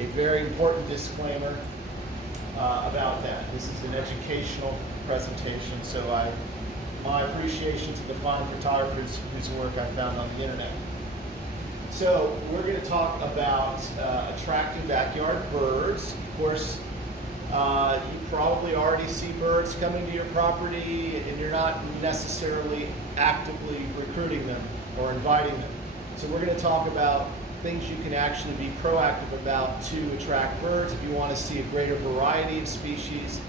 A very important disclaimer about that. This is an educational presentation, so my appreciation to the fine photographers whose work I found on the internet. So we're going to talk about attracting backyard birds. Of course, you probably already see birds coming to your property and you're not necessarily actively recruiting them or inviting them. So we're going to talk about things you can actually be proactive about to attract birds if you want to see a greater variety of species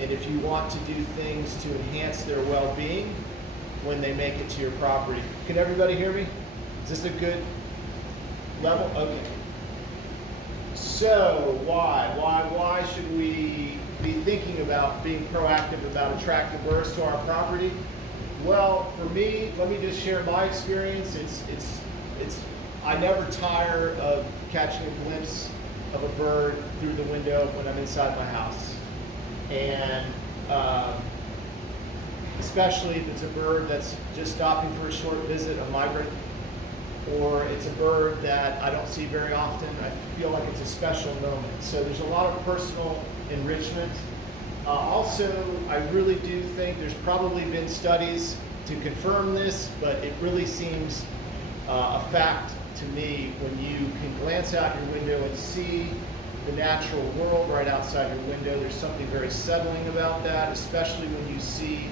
and if you want to do things to enhance their well-being when they make it to your property. Can everybody hear me? Is this a good level? Okay. So why should we be thinking about being proactive about attracting birds to our property? Well, for me, let me just share my experience. I never tire of catching a glimpse of a bird through the window when I'm inside my house. And especially if it's a bird that's just stopping for a short visit, a migrant, or it's a bird that I don't see very often, I feel like it's a special moment. So there's a lot of personal enrichment. Also, I really do think there's probably been studies to confirm this, but it really seems a fact to me when you can glance out your window and see the natural world right outside your window. There's something very settling about that, especially when you see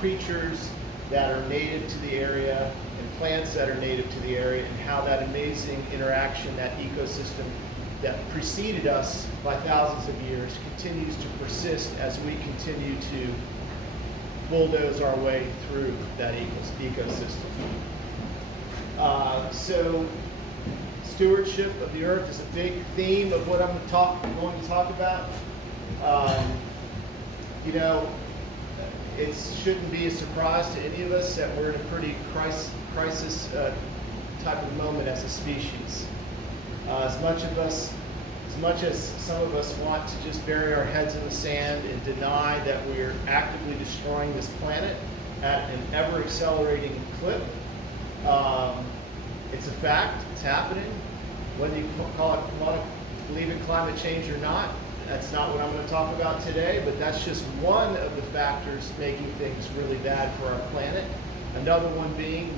creatures that are native to the area and plants that are native to the area, and how that amazing interaction, that ecosystem that preceded us by thousands of years, continues to persist as we continue to bulldoze our way through that ecosystem. So stewardship of the earth is a big theme of what I'm going to talk about. It shouldn't be a surprise to any of us that we're in a pretty crisis type of moment as a species. As much as some of us want to just bury our heads in the sand and deny that we're actively destroying this planet at an ever accelerating clip, it's a fact, it's happening. Whether you want to believe in climate change or not, that's not what I'm going to talk about today, but that's just one of the factors making things really bad for our planet. Another one being,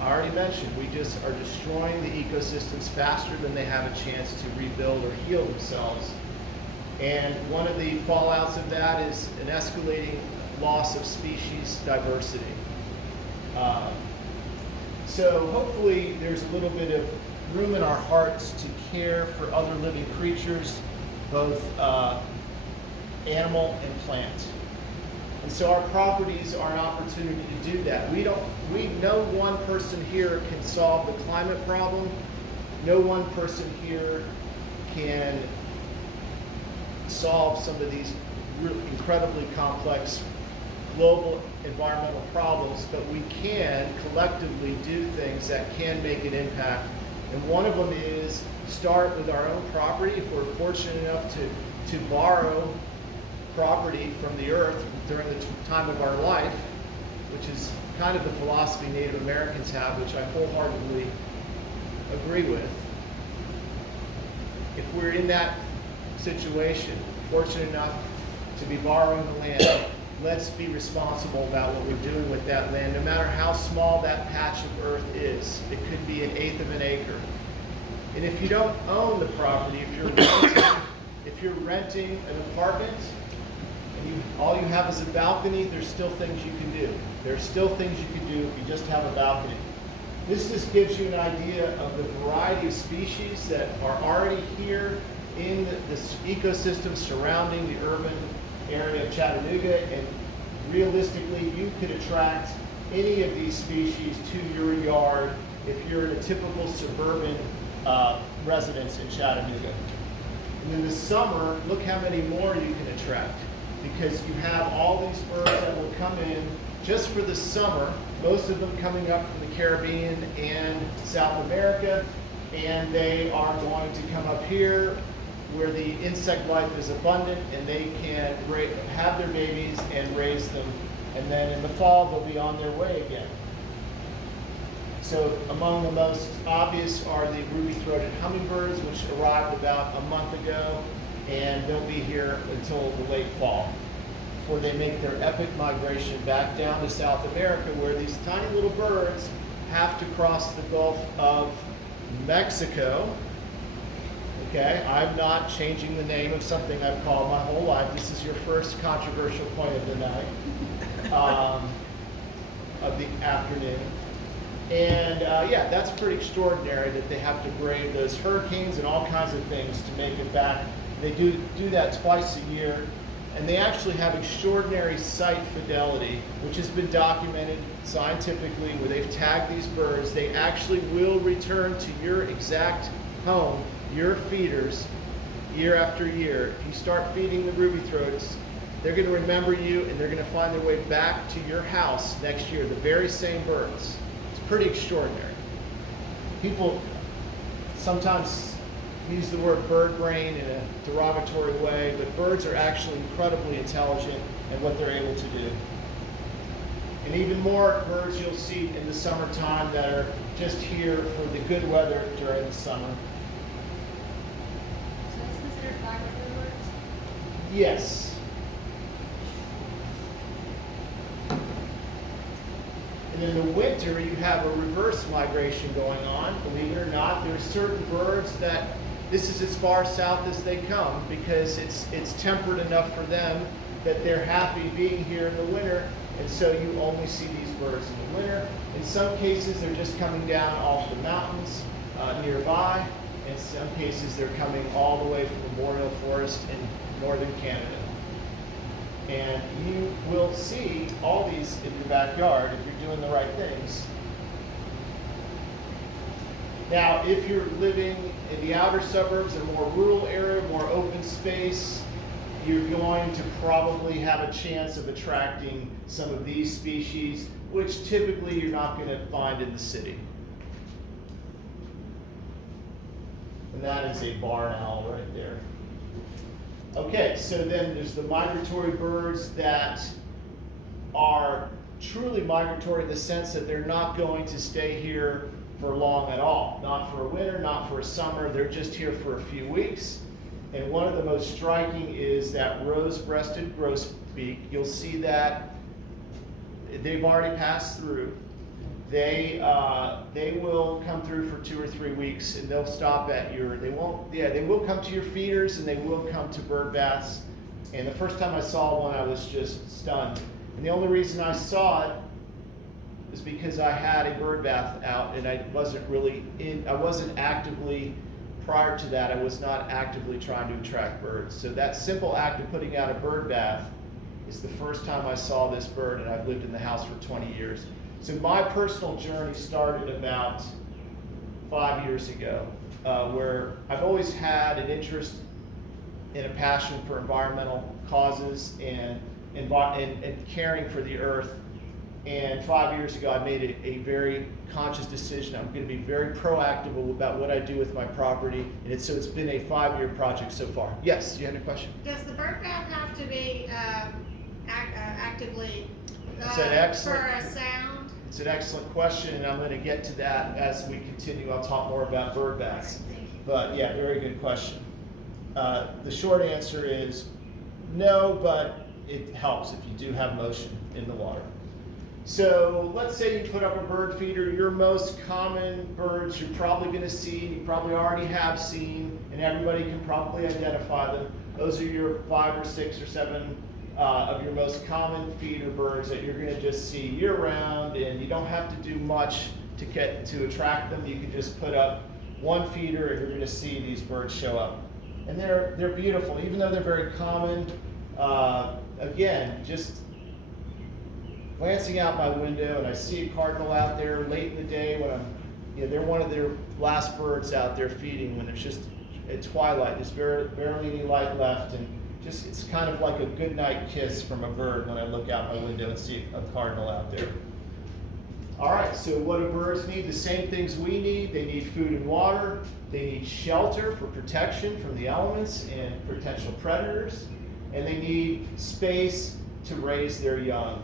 I already mentioned, we just are destroying the ecosystems faster than they have a chance to rebuild or heal themselves. And one of the fallouts of that is an escalating loss of species diversity. So hopefully there's a little bit of room in our hearts to care for other living creatures, both animal and plant. And so our properties are an opportunity to do that. No one person here can solve the climate problem. No one person here can solve some of these incredibly complex global environmental problems, but we can collectively do things that can make an impact. And one of them is start with our own property. If we're fortunate enough to borrow property from the earth during the time of our life, which is kind of the philosophy Native Americans have, which I wholeheartedly agree with. If we're in that situation, fortunate enough to be borrowing the land, let's be responsible about what we're doing with that land, no matter how small that patch of earth is. It could be 1/8 of an acre. And if you don't own the property, if you're renting an apartment and all you have is a balcony, there's still things you can do. There's still things you can do if you just have a balcony. This just gives you an idea of the variety of species that are already here in this ecosystem surrounding the urban area of Chattanooga, and realistically you could attract any of these species to your yard if you're in a typical suburban residence in Chattanooga. And in the summer, look how many more you can attract, because you have all these birds that will come in just for the summer, most of them coming up from the Caribbean and South America, and they are going to come up here where the insect life is abundant and they can have their babies and raise them, and then in the fall they'll be on their way again. So among the most obvious are the ruby-throated hummingbirds, which arrived about a month ago, and they'll be here until the late fall, before they make their epic migration back down to South America, where these tiny little birds have to cross the Gulf of Mexico. Okay, I'm not changing the name of something I've called my whole life. This is your first controversial point of the night, of the afternoon. And yeah, that's pretty extraordinary that they have to brave those hurricanes and all kinds of things to make it back. They do that twice a year. And they actually have extraordinary site fidelity, which has been documented scientifically, where they've tagged these birds. They actually will return to your exact home, your feeders, year after year. If you start feeding the ruby throats, they're going to remember you, and they're going to find their way back to your house next year, the very same birds. It's pretty extraordinary. People sometimes use the word bird brain in a derogatory way, but birds are actually incredibly intelligent in what they're able to do. And even more birds you'll see in the summertime that are just here for the good weather during the summer. So it's considered migratory birds? Yes. And in the winter, you have a reverse migration going on. Believe it or not, there's certain birds that this is as far south as they come, because it's temperate enough for them that they're happy being here in the winter, and so you only see these birds in the winter. In some cases, they're just coming down off the mountains nearby. In some cases, they're coming all the way from the boreal forest in northern Canada. And you will see all these in your backyard if you're doing the right things. Now, if you're living in the outer suburbs, a more rural area, more open space, you're going to probably have a chance of attracting some of these species, which typically you're not going to find in the city. And that is a barn owl right there. Okay, so then there's the migratory birds that are truly migratory in the sense that they're not going to stay here for long at all. Not for a winter, not for a summer. They're just here for a few weeks. And one of the most striking is that rose-breasted grosbeak. You'll see that they've already passed through. They will come through for 2 or 3 weeks, and they'll stop at your, they will come to your feeders, and they will come to bird baths. And the first time I saw one, I was just stunned. And the only reason I saw it is because I had a bird bath out, and I wasn't actively, prior to that, I was not actively trying to attract birds. So that simple act of putting out a bird bath is the first time I saw this bird, and I've lived in the house for 20 years. So my personal journey started about 5 years ago, where I've always had an interest and a passion for environmental causes and caring for the earth. And 5 years ago, I made a very conscious decision. I'm going to be very proactive about what I do with my property, and so it's been a 5-year project so far. Yes, you had a question? Does the bird bath have to be actively It's an excellent, for a sound? It's an excellent question, and I'm going to get to that as we continue. I'll talk more about bird baths. Thank you. But yeah, very good question. The short answer is no, but it helps if you do have motion in the water. So let's say you put up a bird feeder. Your most common birds you're probably going to see, you probably already have seen, and everybody can probably identify them. Those are your 5 or 6 or 7 of your most common feeder birds that you're going to just see year round, and you don't have to do much to attract them. You can just put up one feeder and you're going to see these birds show up. And they're beautiful, even though they're very common. Again, just glancing out my window and I see a cardinal out there late in the day when they're one of their last birds out there feeding when there's just at twilight, there's barely any light left, and just it's kind of like a good night kiss from a bird when I look out my window and see a cardinal out there. All right, so what do birds need? The same things we need. They need food and water. They need shelter for protection from the elements and potential predators. And they need space to raise their young.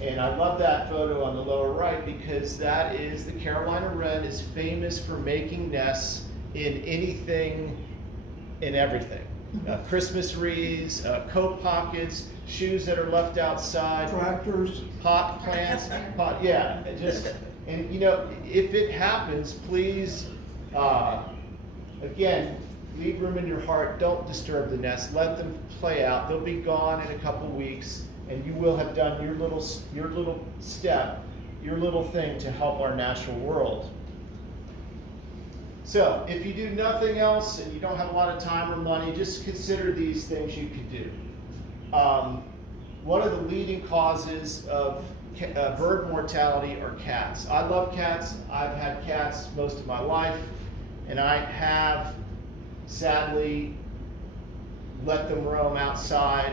And I love that photo on the lower right because that is the Carolina wren is famous for making nests in anything and everything. Christmas wreaths, coat pockets, shoes that are left outside, Tractors. pot plants, yeah, and you know, if it happens, please, again, leave room in your heart, don't disturb the nest, let them play out, they'll be gone in a couple weeks, and you will have done your little step, your little thing to help our natural world. So, if you do nothing else and you don't have a lot of time or money, just consider these things you could do. One of the leading causes of bird mortality are cats. I love cats. I've had cats most of my life, and I have sadly let them roam outside,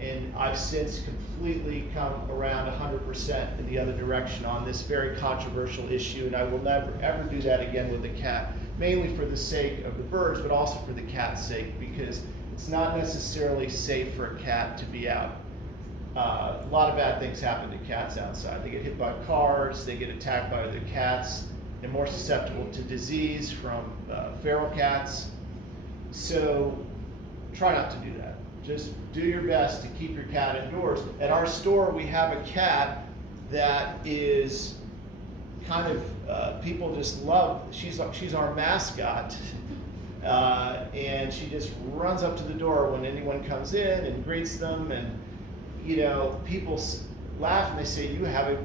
and I've since completely come around 100% in the other direction on this very controversial issue, and I will never ever do that again with a cat, mainly for the sake of the birds, but also for the cat's sake, because it's not necessarily safe for a cat to be out. A lot of bad things happen to cats outside. They get hit by cars, they get attacked by other cats, they're more susceptible to disease from feral cats. So try not to do that. Just do your best to keep your cat indoors. At our store, we have a cat that is kind of, people just love, she's our mascot. And she just runs up to the door when anyone comes in and greets them, and you know, people laugh and they say, you have a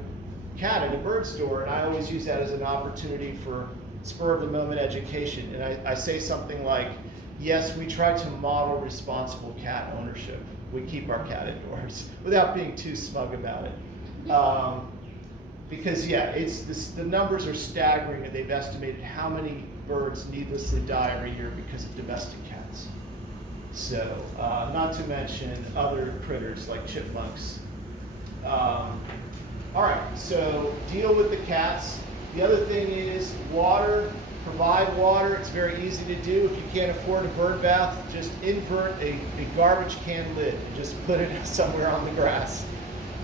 cat in a bird store, and I always use that as an opportunity for spur of the moment education. And I say something like, yes, we try to model responsible cat ownership. We keep our cat indoors without being too smug about it. Because yeah, the numbers are staggering, and they've estimated how many birds needlessly die every year because of domestic cats. So, not to mention other critters like chipmunks. All right, so deal with the cats. The other thing is water. Provide water. It's very easy to do. If you can't afford a bird bath, just invert a garbage can lid and just put it somewhere on the grass.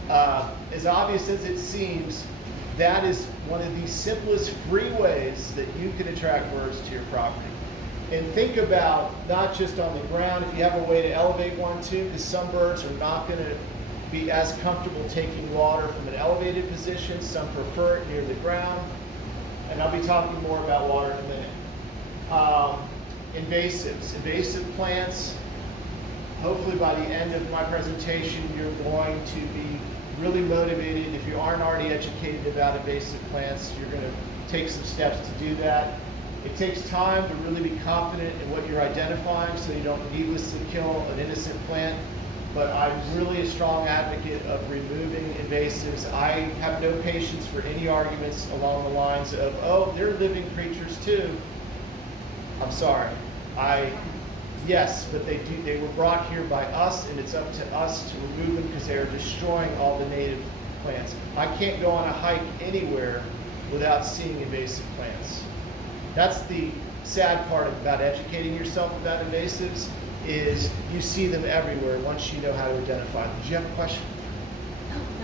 As obvious as it seems, that is one of the simplest free ways that you can attract birds to your property. And think about not just on the ground, if you have a way to elevate one too, because some birds are not going to be as comfortable taking water from an elevated position. Some prefer it near the ground. And I'll be talking more about water in a minute. Invasives. Invasive plants. Hopefully by the end of my presentation, you're going to be really motivated. If you aren't already educated about invasive plants, you're going to take some steps to do that. It takes time to really be confident in what you're identifying so you don't needlessly kill an innocent plant. But I'm really a strong advocate of removing invasives. I have no patience for any arguments along the lines of, oh, they're living creatures too. I'm sorry. Yes, but they were brought here by us, and it's up to us to remove them because they are destroying all the native plants. I can't go on a hike anywhere without seeing invasive plants. That's the sad part about educating yourself about invasives, is you see them everywhere once you know how to identify them. Did you have a question?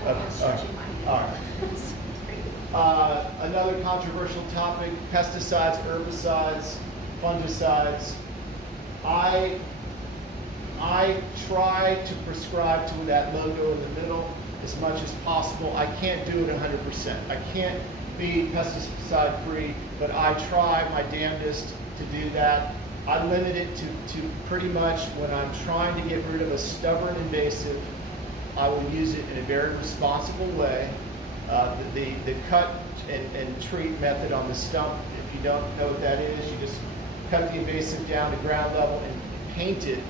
No, I was stretching mine. All right. Another controversial topic, pesticides, herbicides, fungicides. I try to prescribe to that logo in the middle as much as possible. I can't do it 100%. I can't be pesticide free, but I try my damnedest to do that. I limit it to pretty much when I'm trying to get rid of a stubborn invasive, I will use it in a very responsible way. The cut and treat method on the stump, if you don't know what that is, you just cut the invasive down to ground level and paint it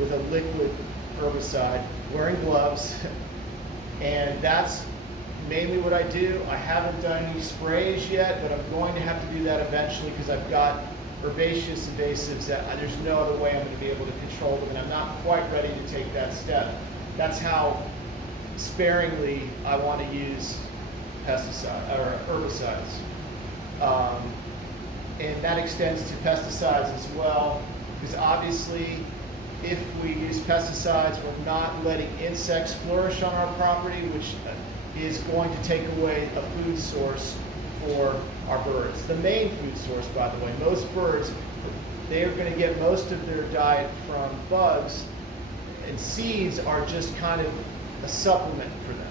with a liquid herbicide, wearing gloves. And that's mainly what I do. I haven't done any sprays yet, but I'm going to have to do that eventually because I've got herbaceous invasives that there's no other way I'm going to be able to control them, and I'm not quite ready to take that step. That's how sparingly I want to use pesticide or herbicides. And that extends to pesticides as well, because obviously if we use pesticides, we're not letting insects flourish on our property, which is going to take away a food source for our birds. The main food source, by the way. Most birds, they are going to get most of their diet from bugs, and seeds are just kind of a supplement for them.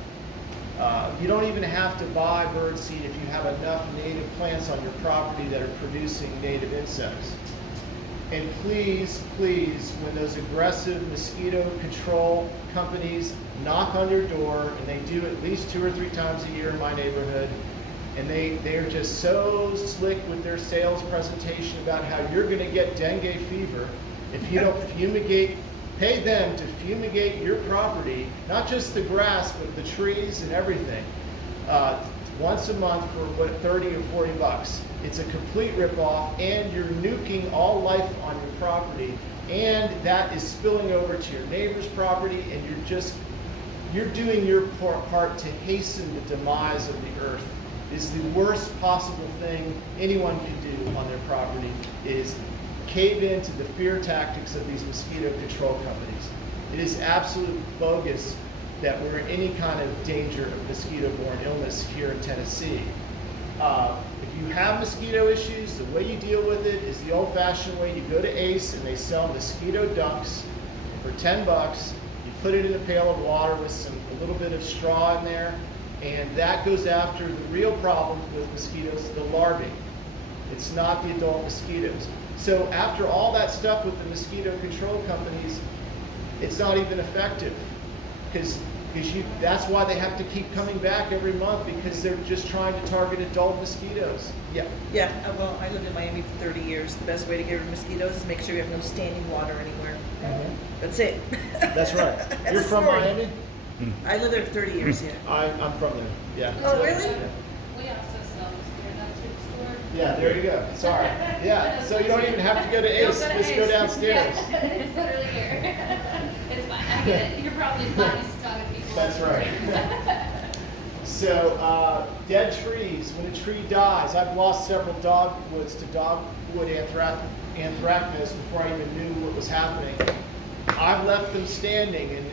You don't even have to buy bird seed if you have enough native plants on your property that are producing native insects. And please, please, when those aggressive mosquito control companies knock on your door, and they do at least 2 or 3 times a year in my neighborhood, and they are just so slick with their sales presentation about how you're going to get dengue fever if you don't fumigate. Pay them to fumigate your property, not just the grass, but the trees and everything, once a month for what, 30 or 40 bucks. It's a complete ripoff, and you're nuking all life on your property, and that is spilling over to your neighbor's property, and you're doing your part to hasten the demise of the earth. It's the worst possible thing anyone can do on their property is cave into the fear tactics of these mosquito control companies. It is absolute bogus that we're in any kind of danger of mosquito-borne illness here in Tennessee. If you have mosquito issues, the way you deal with it is the old-fashioned way. You go to Ace and they sell mosquito dunks for 10 bucks. You put it in a pail of water with a little bit of straw in there, and that goes after the real problem with mosquitoes, the larvae. It's not the adult mosquitoes. So after all that stuff with the mosquito control companies, it's not even effective, because that's why they have to keep coming back every month, because they're just trying to target adult mosquitoes. Yeah. Yeah, well, I lived in Miami for 30 years. The best way to get rid of mosquitoes is make sure you have no standing water anywhere. Mm-hmm. That's it. That's right. You're from Miami? I lived there for 30 years, yeah. I'm from there, yeah. Oh, really? Yeah. We also sell mosquito nets at the store. Yeah, there you go. Sorry. Yeah, so you don't even have to go to Ace, just go downstairs. Yeah, it's literally here. It's fine, I get it. You're probably not used to talking to people. That's right. So, dead trees, when a tree dies, I've lost several dogwoods to dogwood anthracnose before I even knew what was happening. I've left them standing, and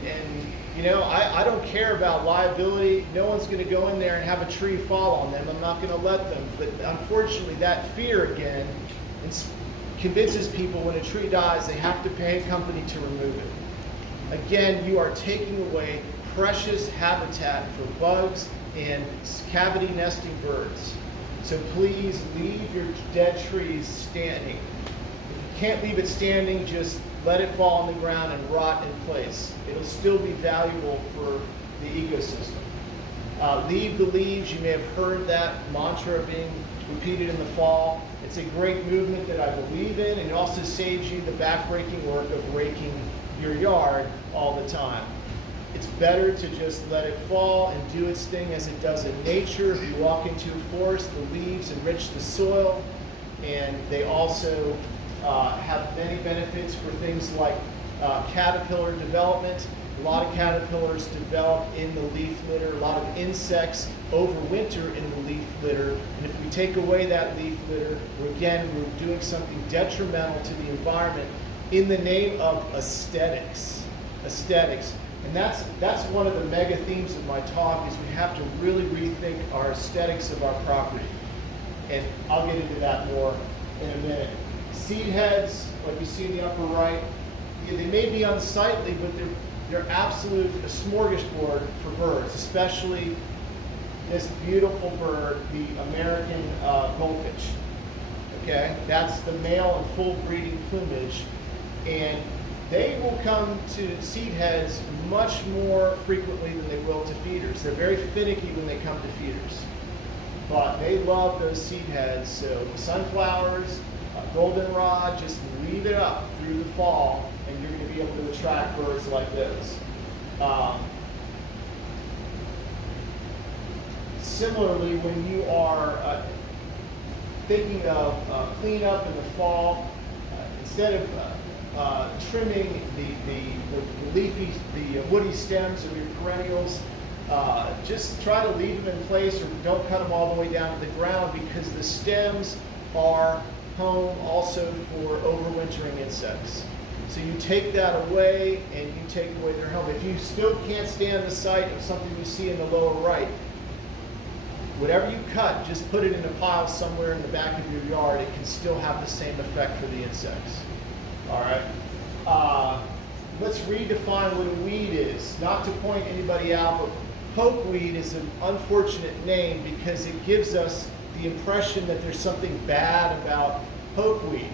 you know, I don't care about liability. No one's going to go in there and have a tree fall on them. I'm not going to let them. But unfortunately, that fear again convinces people when a tree dies, they have to pay a company to remove it. Again, you are taking away precious habitat for bugs and cavity nesting birds. So please leave your dead trees standing. If you can't leave it standing, just let it fall on the ground and rot in place. It'll still be valuable for the ecosystem. Leave the leaves. You may have heard that mantra being repeated in the fall. It's a great movement that I believe in, and it also saves you the backbreaking work of raking your yard all the time. It's better to just let it fall and do its thing as it does in nature. If you walk into a forest, the leaves enrich the soil, and they also have many benefits for things like caterpillar development. A lot of caterpillars develop in the leaf litter. A lot of insects overwinter in the leaf litter. And if we take away that leaf litter, we're doing something detrimental to the environment in the name of aesthetics. Aesthetics. And that's one of the mega themes of my talk, is we have to really rethink our aesthetics of our property. And I'll get into that more in a minute. Seed heads, like you see in the upper right, they may be unsightly, but they're absolute a smorgasbord for birds, especially this beautiful bird, the American goldfinch. Okay, that's the male and full breeding plumage, and they will come to seed heads much more frequently than they will to feeders. They're very finicky when they come to feeders, but they love those seed heads. So sunflowers, goldenrod, just leave it up through the fall, and you're going to be able to attract birds like those. Similarly, when you are thinking of cleanup in the fall, instead of trimming the woody stems of your perennials, just try to leave them in place, or don't cut them all the way down to the ground, because the stems are home also for overwintering insects. So you take that away, and you take away their home. If you still can't stand the sight of something you see in the lower right, Whatever you cut, just put it in a pile somewhere in the back of your yard. It can still have the same effect for the insects. All right. Let's redefine what a weed is. Not to point anybody out, but pokeweed is an unfortunate name because it gives us the impression that there's something bad about pokeweed.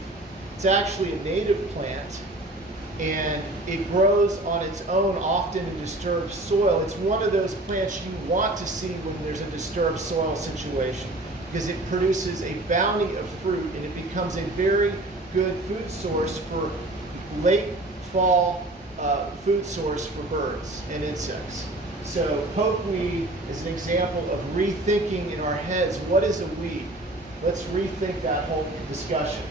It's actually a native plant, and it grows on its own, often in disturbed soil. It's one of those plants you want to see when there's a disturbed soil situation because it produces a bounty of fruit, and it becomes a very good food source for late fall food source for birds and insects. So pokeweed is an example of rethinking in our heads, what is a weed? Let's rethink that whole discussion.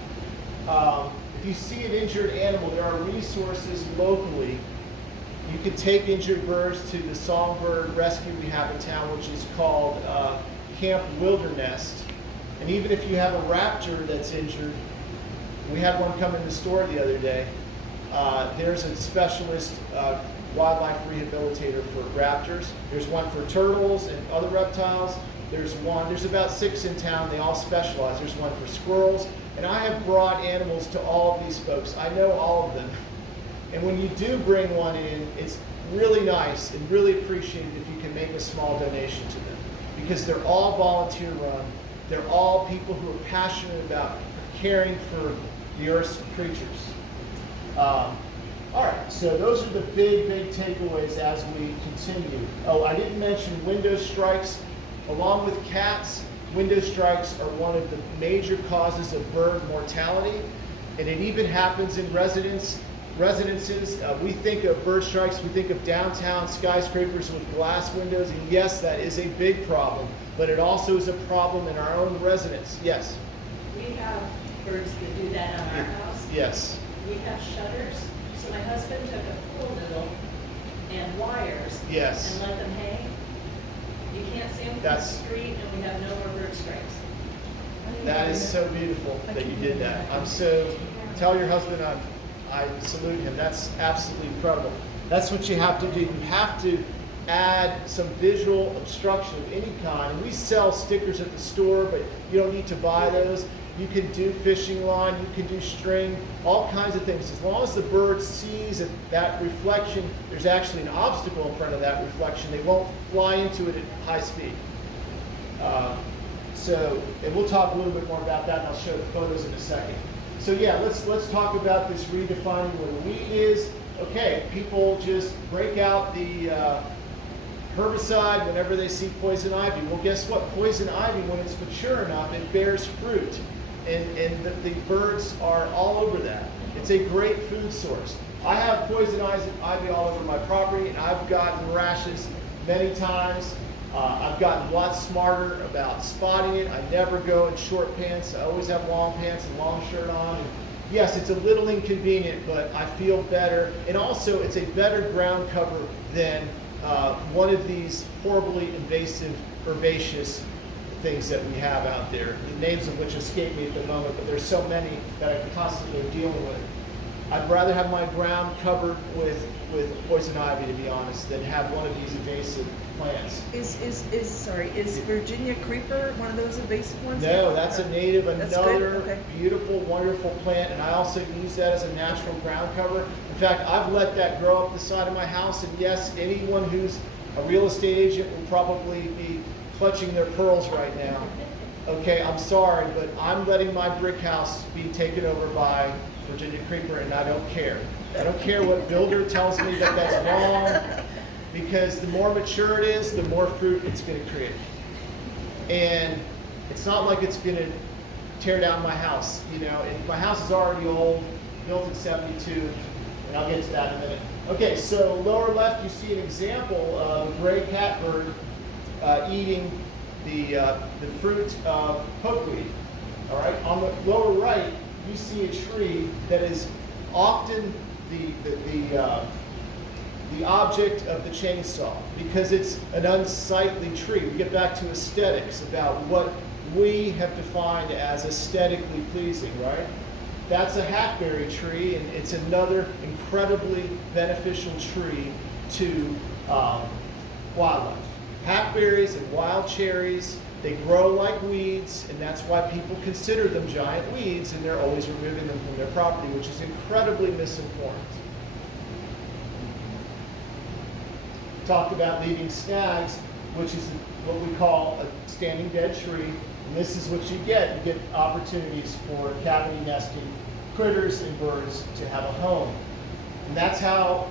If you see an injured animal, there are resources locally. You can take injured birds to the songbird rescue we have in town, which is called Camp Wildernest. And even if you have a raptor that's injured, we had one come in the store the other day. There's a specialist wildlife rehabilitator for raptors. There's one for turtles and other reptiles. There's about 6 in town. They all specialize. There's one for squirrels. And I have brought animals to all of these folks. I know all of them. And when you do bring one in, it's really nice and really appreciated if you can make a small donation to them. Because they're all volunteer run. They're all people who are passionate about caring for the Earth's creatures. All right, so those are the big takeaways as we continue. Oh, I didn't mention window strikes. Along with cats, window strikes are one of the major causes of bird mortality, and it even happens in residences. We think of bird strikes, we think of downtown skyscrapers with glass windows, and yes, that is a big problem, but it also is a problem in our own residence. Yes? We have birds that do that on our house. Yes. We have shutters, so my husband took a pool noodle and wires Yes. and let them hang. You can't see them from the street, and we have no more bird strikes. That is so beautiful that you did that. Tell your husband I salute him. That's absolutely incredible. That's what you have to do. You have to add some visual obstruction of any kind. And we sell stickers at the store, but you don't need to buy those. You can do fishing line, you can do string, all kinds of things. As long as the bird sees that reflection, there's actually an obstacle in front of that reflection. They won't fly into it at high speed. And we'll talk a little bit more about that, and I'll show the photos in a second. So yeah, let's talk about this redefining what a weed is. Okay, people just break out the herbicide whenever they see poison ivy. Well, guess what? Poison ivy, when it's mature enough, it bears fruit. And the birds are all over that. It's a great food source. I have poison ivy all over my property, and I've gotten rashes many times. I've gotten a lot smarter about spotting it. I never go in short pants. I always have long pants and long shirt on. And yes, it's a little inconvenient, but I feel better. And also, it's a better ground cover than one of these horribly invasive herbaceous things that we have out there, the names of which escape me at the moment, but there's so many that I'm constantly dealing with. I'd rather have my ground covered with poison ivy, to be honest, than have one of these invasive plants. Is Virginia creeper one of those invasive ones? No, that's a native, That's another good? Okay. beautiful, wonderful plant, and I also use that as a natural ground cover. In fact, I've let that grow up the side of my house, and yes, anyone who's a real estate agent will probably be clutching their pearls right now. Okay, I'm sorry, but I'm letting my brick house be taken over by Virginia creeper, and I don't care. I don't care what builder tells me that that's wrong, because the more mature it is, the more fruit it's going to create. And it's not like it's going to tear down my house. You know, my house is already old, built in '72, and I'll get to that in a minute. Okay, so lower left, you see an example of a gray catbird eating the fruit of pokeweed. All right. On the lower right, you see a tree that is often the object of the chainsaw because it's an unsightly tree. We get back to aesthetics, about what we have defined as aesthetically pleasing, right? That's a hackberry tree, and it's another incredibly beneficial tree to wildlife. Hackberries and wild cherries They grow like weeds, and that's why people consider them giant weeds, and they're always removing them from their property, which is incredibly misinformed. Talked about leaving snags, which is what we call a standing dead tree. And this is what you get. You get opportunities for cavity nesting critters and birds to have a home. And that's how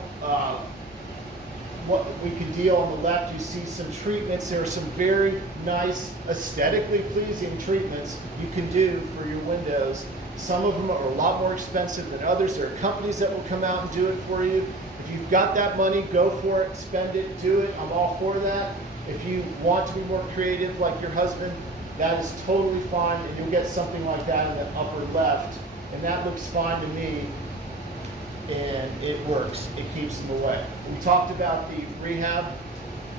what we can deal. On the left, you see some treatments. There are some very nice, aesthetically pleasing treatments you can do for your windows. Some of them are a lot more expensive than others. There are companies that will come out and do it for you. If you've got that money, go for it, spend it, do it. I'm all for that. If you want to be more creative like your husband, that is totally fine, and you'll get something like that in the upper left. And that looks fine to me, and it works. It keeps them away. We talked about the rehab.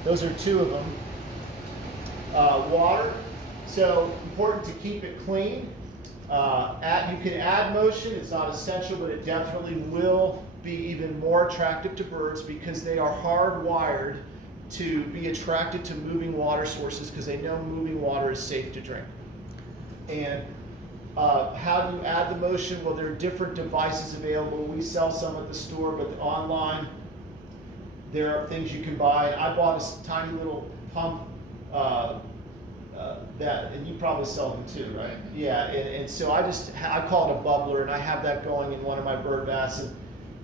Those are two of them. Water. So important to keep it clean. You can add motion. It's not essential, but it definitely will be even more attractive to birds because they are hardwired to be attracted to moving water sources because they know moving water is safe to drink. And how do you add the motion? Well, there are different devices available. We sell some at the store, but online there are things you can buy. I bought a tiny little pump and you probably sell them too, right? Yeah, and so I call it a bubbler, and I have that going in one of my bird baths. And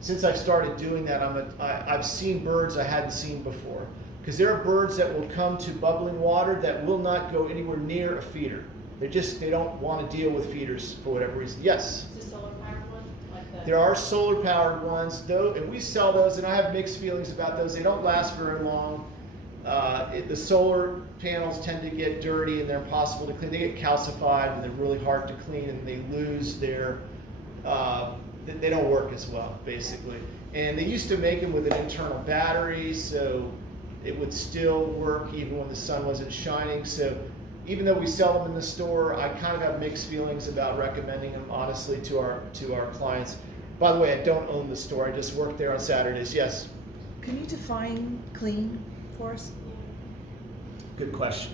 since I've started doing that, I've seen birds I hadn't seen before. Because there are birds that will come to bubbling water that will not go anywhere near a feeder. They don't want to deal with feeders for whatever reason. Yes? Is the solar powered one like that? There are solar powered ones, though, and we sell those, and I have mixed feelings about those. They don't last very long. The solar panels tend to get dirty and they're impossible to clean. They get calcified and they're really hard to clean, and they lose their, they don't work as well, basically. And they used to make them with an internal battery, so it would still work even when the sun wasn't shining. So even though we sell them in the store, I kind of have mixed feelings about recommending them, honestly, to our clients. By the way, I don't own the store. I just work there on Saturdays. Yes? Can you define clean for us? Good question.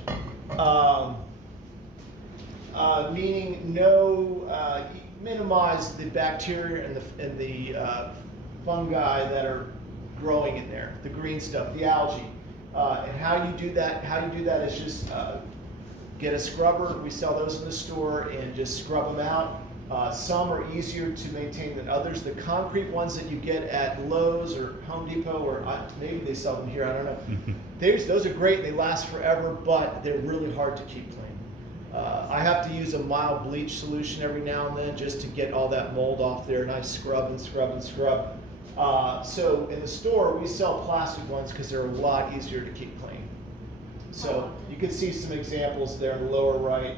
Meaning no, minimize the bacteria and the fungi that are growing in there, the green stuff, the algae. And how you do that is just get a scrubber. We sell those in the store and just scrub them out. Some are easier to maintain than others. The concrete ones that you get at Lowe's or Home Depot, or maybe they sell them here, I don't know. Those are great, they last forever, but they're really hard to keep clean. I have to use a mild bleach solution every now and then just to get all that mold off there, and I scrub and scrub and scrub. So in the store, we sell plastic ones because they're a lot easier to keep clean. So you can see some examples there in the lower right.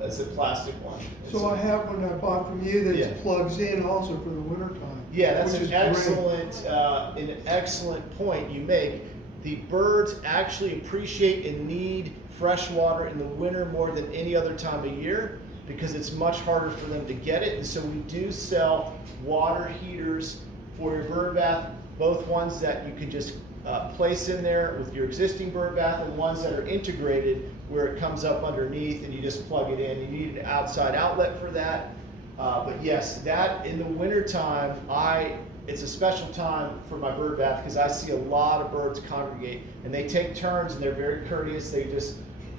As a plastic one. So I have one I bought from you that Yeah. plugs in also for the winter time. Yeah, that's which an is great. excellent point you make. The birds actually appreciate and need fresh water in the winter more than any other time of year because it's much harder for them to get it. And so we do sell water heaters for your bird bath, both ones that you can just place in there with your existing bird bath and ones that are integrated where it comes up underneath and you just plug it in. You need an outside outlet for that. But yes, that in the winter time, it's a special time for my bird bath because I see a lot of birds congregate and they take turns and they're very courteous. They just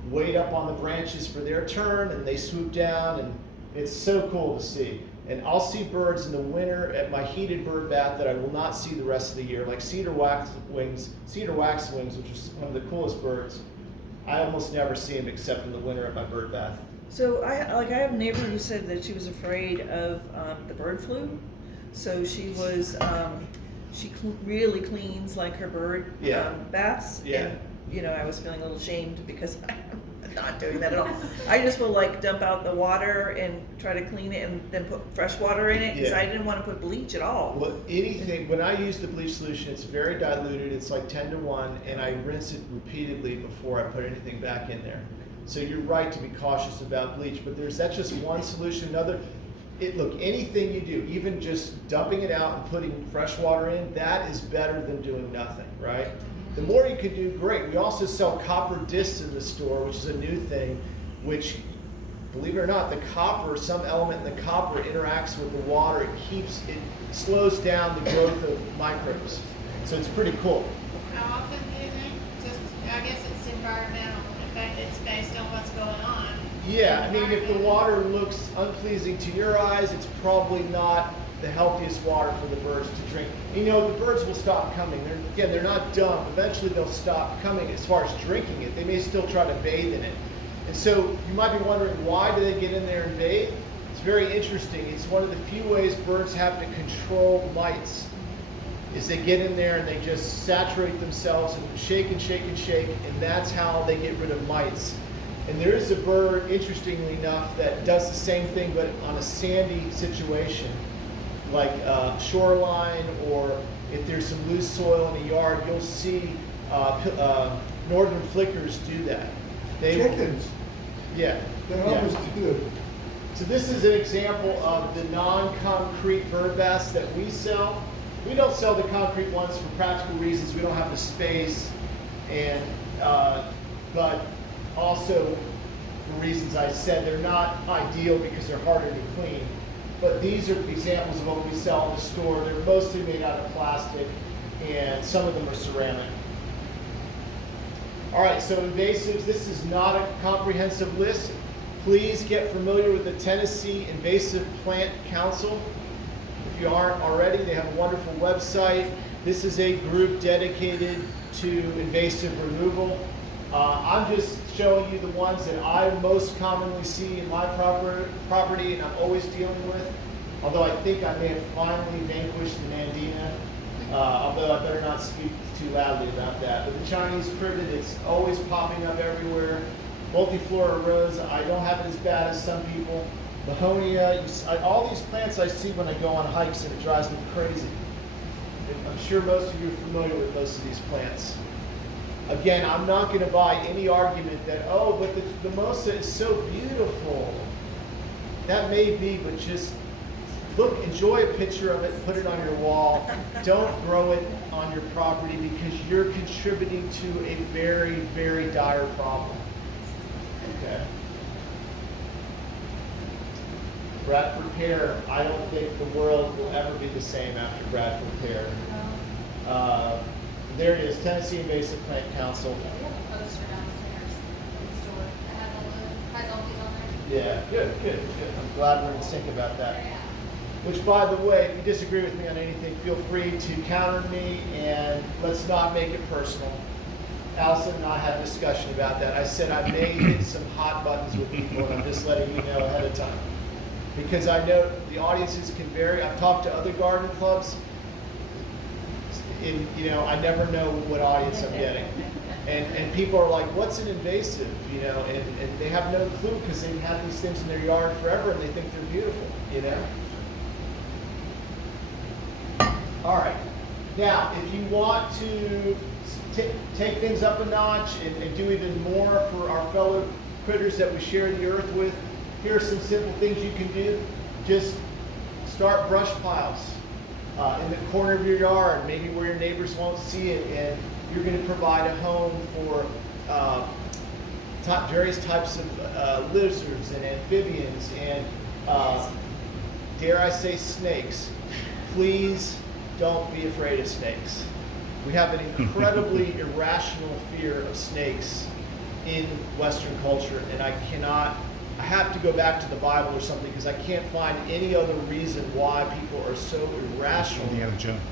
wait up on the branches for their turn and they swoop down, and it's so cool to see. And I'll see birds in the winter at my heated bird bath that I will not see the rest of the year, like cedar waxwings, which is one of the coolest birds. I almost never see them except in the winter at my bird bath. So I have a neighbor who said that she was afraid of the bird flu. So she was really cleans like her bird baths. Yeah. And I was feeling a little shamed because I'm not doing that at all. I just will dump out the water and try to clean it and then put fresh water in it because I didn't want to put bleach at all. Well, when I use the bleach solution, it's very diluted. It's like 10-to-1, and I rinse it repeatedly before I put anything back in there. So you're right to be cautious about bleach, but that's just one solution. Look, anything you do, even just dumping it out and putting fresh water in, that is better than doing nothing, right? The more you can do, great. We also sell copper discs in the store, which is a new thing, which, believe it or not, the copper, some element in the copper interacts with the water. It slows down the growth of microbes. So it's pretty cool. How often do you think? Just, I guess it's environmental. In fact, it's based on what's going on. Yeah, I mean, if the water looks unpleasing to your eyes, it's probably not the healthiest water for the birds to drink. You know, the birds will stop coming. They're not dumb. Eventually they'll stop coming as far as drinking it. They may still try to bathe in it. And so you might be wondering, why do they get in there and bathe? It's very interesting. It's one of the few ways birds have to control mites, is they get in there and they just saturate themselves and shake and shake and shake, and that's how they get rid of mites. And there is a bird, interestingly enough, that does the same thing, but on a sandy situation, like shoreline, or if there's some loose soil in a yard, you'll see northern flickers do that. Chickens, Yeah. they yeah. always do. So this is an example of the non-concrete bird baths that we sell. We don't sell the concrete ones for practical reasons. We don't have the space, and but also for reasons I said, they're not ideal because they're harder to clean. But these are examples of what we sell in the store. They're mostly made out of plastic, and some of them are ceramic. All right, so invasives, this is not a comprehensive list. Please get familiar with the Tennessee Invasive Plant Council. If you aren't already, they have a wonderful website. This is a group dedicated to invasive removal. I'm just showing you the ones that I most commonly see in my property and I'm always dealing with. Although I think I may have finally vanquished the Nandina, although I better not speak too loudly about that. But the Chinese privet, it's always popping up everywhere. Multiflora rose, I don't have it as bad as some people. Mahonia, all these plants I see when I go on hikes, and it drives me crazy. I'm sure most of you are familiar with most of these plants. Again, I'm not going to buy any argument that, oh, but the mimosa is so beautiful. That may be, but just look, enjoy a picture of it, put it on your wall. Don't grow it on your property, because you're contributing to a very, very dire problem. Okay. Bradford pear, I don't think the world will ever be the same after Bradford pear. There it is, Tennessee Invasive Plant Council. Yeah, we have a poster downstairs in the store that has all these on there. Yeah, good. I'm glad we're in sync about that. Yeah. Which, by the way, if you disagree with me on anything, feel free to counter me, and let's not make it personal. Allison and I had a discussion about that. I said I may hit some hot buttons with people, and I'm just letting you know ahead of time. Because I know the audiences can vary. I've talked to other garden clubs. I never know what audience I'm getting. And people are like, what's an invasive? And they have no clue, because they've had these things in their yard forever and they think they're beautiful, All right. Now, if you want to take things up a notch and do even more for our fellow critters that we share the earth with, here are some simple things you can do. Just start brush piles in the corner of your yard, maybe where your neighbors won't see it, and you're going to provide a home for various types of lizards and amphibians and, dare I say, snakes. Please don't be afraid of snakes. We have an incredibly irrational fear of snakes in Western culture, and I have to go back to the Bible or something, because I can't find any other reason why people are so irrational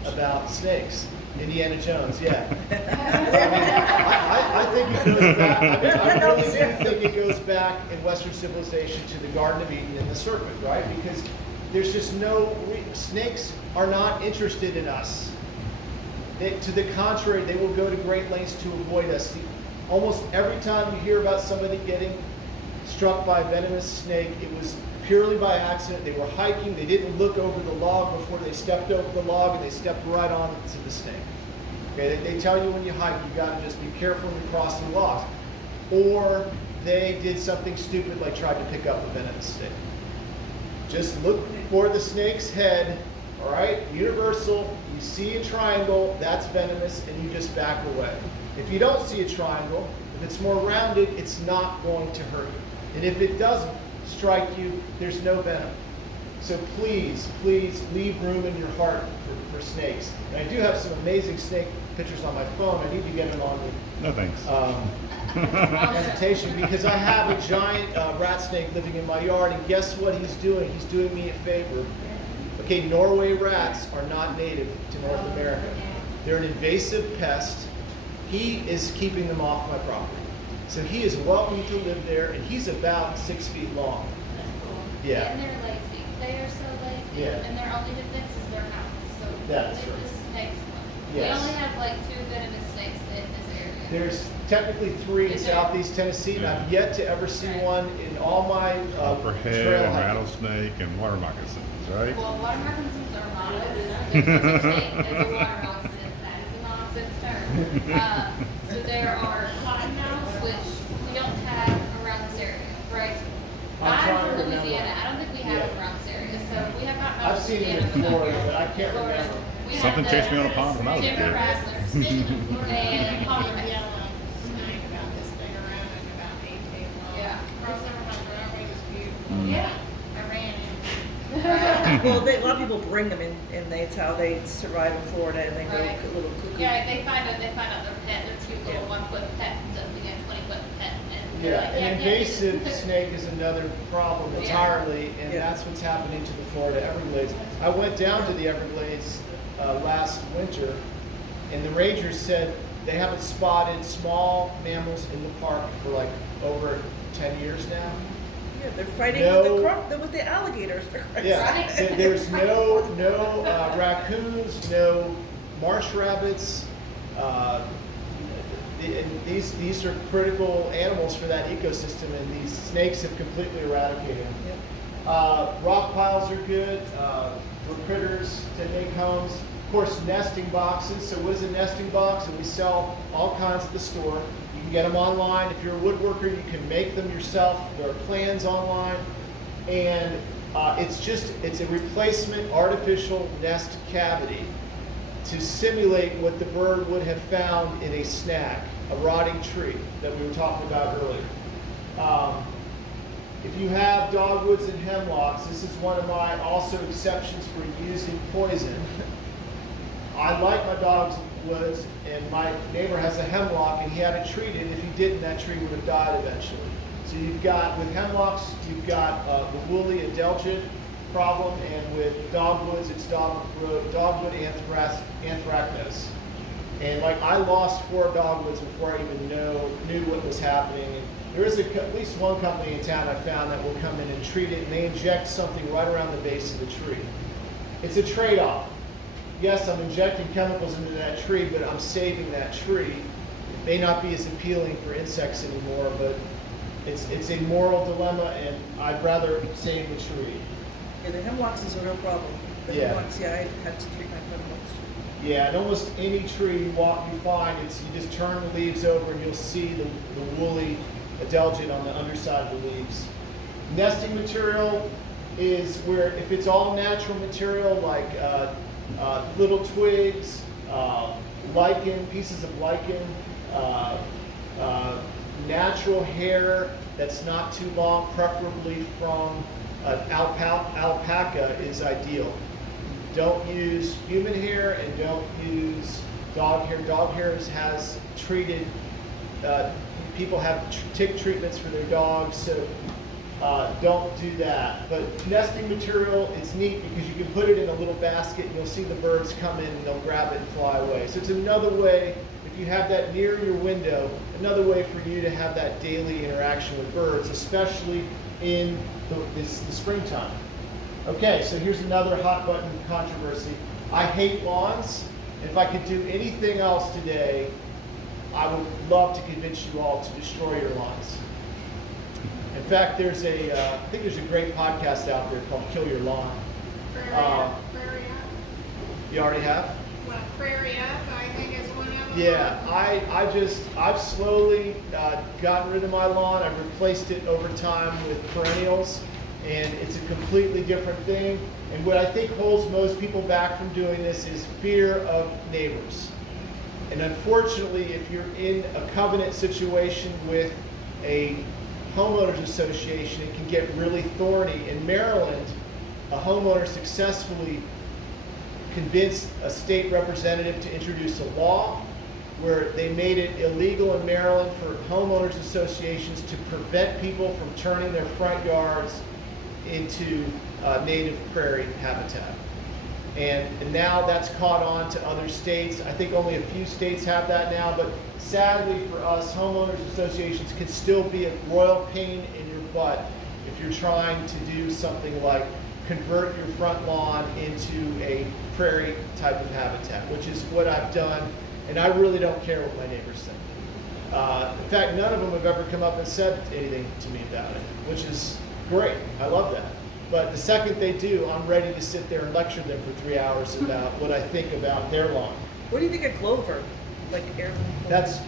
about snakes. Indiana Jones, yeah. I think it goes back. I really do think it goes back in Western civilization to the Garden of Eden and the serpent, right? Because there's just snakes are not interested in us. To the contrary, they will go to great lengths to avoid us. Almost every time you hear about somebody getting struck by a venomous snake, it was purely by accident. They were hiking, they didn't look over the log before they stepped over the log, and they stepped right onto the snake. Okay, they tell you when you hike, you got to just be careful when you cross the logs. Or they did something stupid like tried to pick up a venomous snake. Just look for the snake's head All right, universal, you see a triangle, that's venomous, and you just back away. If you don't see a triangle, if it's more rounded, it's not going to hurt you. And if it doesn't strike you, there's no venom. So please, please leave room in your heart for snakes. And I do have some amazing snake pictures on my phone. I need to get them on the No thanks. presentation because I have a giant rat snake living in my yard, and guess what he's doing? He's doing me a favor. Okay, Norway rats are not native to North America. They're an invasive pest. He is keeping them off my property. So he is welcome to live there, and he's about 6 feet long. That's cool. Yeah. And they're lazy. They are so lazy. Yeah. And their only defense is their house. So That's leave right. the snakes alone. Yes. We only have like 2 venomous snakes in this area. There's technically 3 in Is there? southeast Tennessee, and I've yet to ever see Right. one in all my Copperhead trail and hiking. rattlesnake and water moccasins, right? Well, water moccasins are not. There's no such thing as a water moccasin. That is a nonsense term. So there are cottonmouths, which we don't have around this area, right? I'm trying I'm to from remember. Louisiana. I don't think we have Yeah. them around this area. So we have cottonmouths. I've seen them in Florida, but I can't remember. We have Something the chased me on a pond when I was a timber kid. rattlers. Speaking of Florida, And there's a pomegranate. yellow snake about this big around and about 8 feet long. Yeah. Cross over my driveway, was beautiful. Mm. Yeah. I ran in. Well, a lot of people bring them in, and that's how they survive in Florida, and they go Right. a little cuckoo. Yeah, they find out their pet, their cute little Yeah. 1-foot pet, ends up being a 20-foot pet. And they're Yeah, like, an yeah, invasive yeah. snake is another problem Yeah. entirely, and Yeah. that's what's happening to the Florida Everglades. I went down to the Everglades last winter, and the rangers said they haven't spotted small mammals in the park for like over 10 years now. Yeah, they're fighting No. with the alligators. Yeah, Right. so there's no raccoons, no marsh rabbits. And these are critical animals for that ecosystem, and these snakes have completely eradicated them. Yep. Rock piles are good for critters to make homes. Of course, nesting boxes. So what is a nesting box? And we sell all kinds at the store. You can get them online. If you're a woodworker, you can make them yourself. There are plans online. And it's a replacement artificial nest cavity to simulate what the bird would have found in a snag, a rotting tree that we were talking about earlier. If you have dogwoods and hemlocks, this is one of my also exceptions for using poison. I like my dogwoods, and my neighbor has a hemlock, and he had it treated. If he didn't, that tree would have died eventually. So you've got, with hemlocks, you've got the woolly adelgid problem, and with dogwoods, it's dogwood anthracnose. And like I lost 4 dogwoods before I even knew what was happening. And there is at least one company in town I found that will come in and treat it, and they inject something right around the base of the tree. It's a trade-off. Yes, I'm injecting chemicals into that tree, but I'm saving that tree. It may not be as appealing for insects anymore, but it's a moral dilemma, and I'd rather save the tree. Yeah, the hemlocks is a real problem. The Yeah. hemlocks, yeah, I had to treat my hemlocks. Yeah, and almost any tree you find, you just turn the leaves over and you'll see the woolly adelgid on the underside of the leaves. Nesting material is where, if it's all natural material like little twigs, lichen, pieces of lichen, natural hair that's not too long, preferably from alpaca, is ideal. Don't use human hair and don't use dog hair. Dog hair has treated, people have tick treatments for their dogs, so don't do that. But nesting material, it's neat because you can put it in a little basket and you'll see the birds come in and they'll grab it and fly away. So it's another way, if you have that near your window, another way for you to have that daily interaction with birds, especially in the springtime. Okay, so here's another hot button controversy. I hate lawns. If I could do anything else today, I would love to convince you all to destroy your lawns. In fact, I think there's a great podcast out there called Kill Your Lawn. Prairie Up. You already have? Well, Prairie Up, I think is one of them. Yeah, I've slowly gotten rid of my lawn. I've replaced it over time with perennials. And it's a completely different thing. And what I think holds most people back from doing this is fear of neighbors. And unfortunately, if you're in a covenant situation with a homeowners association, it can get really thorny. In Maryland, a homeowner successfully convinced a state representative to introduce a law where they made it illegal in Maryland for homeowners associations to prevent people from turning their front yards into native prairie habitat. And now that's caught on to other states. I think only a few states have that now, but sadly for us, homeowners associations can still be a royal pain in your butt if you're trying to do something like convert your front lawn into a prairie type of habitat, which is what I've done, and I really don't care what my neighbors think. In fact, none of them have ever come up and said anything to me about it, which is great. I love that. But the second they do, I'm ready to sit there and lecture them for 3 hours about what I think about their lawn. What do you think of clover? Like heirloom clover? That's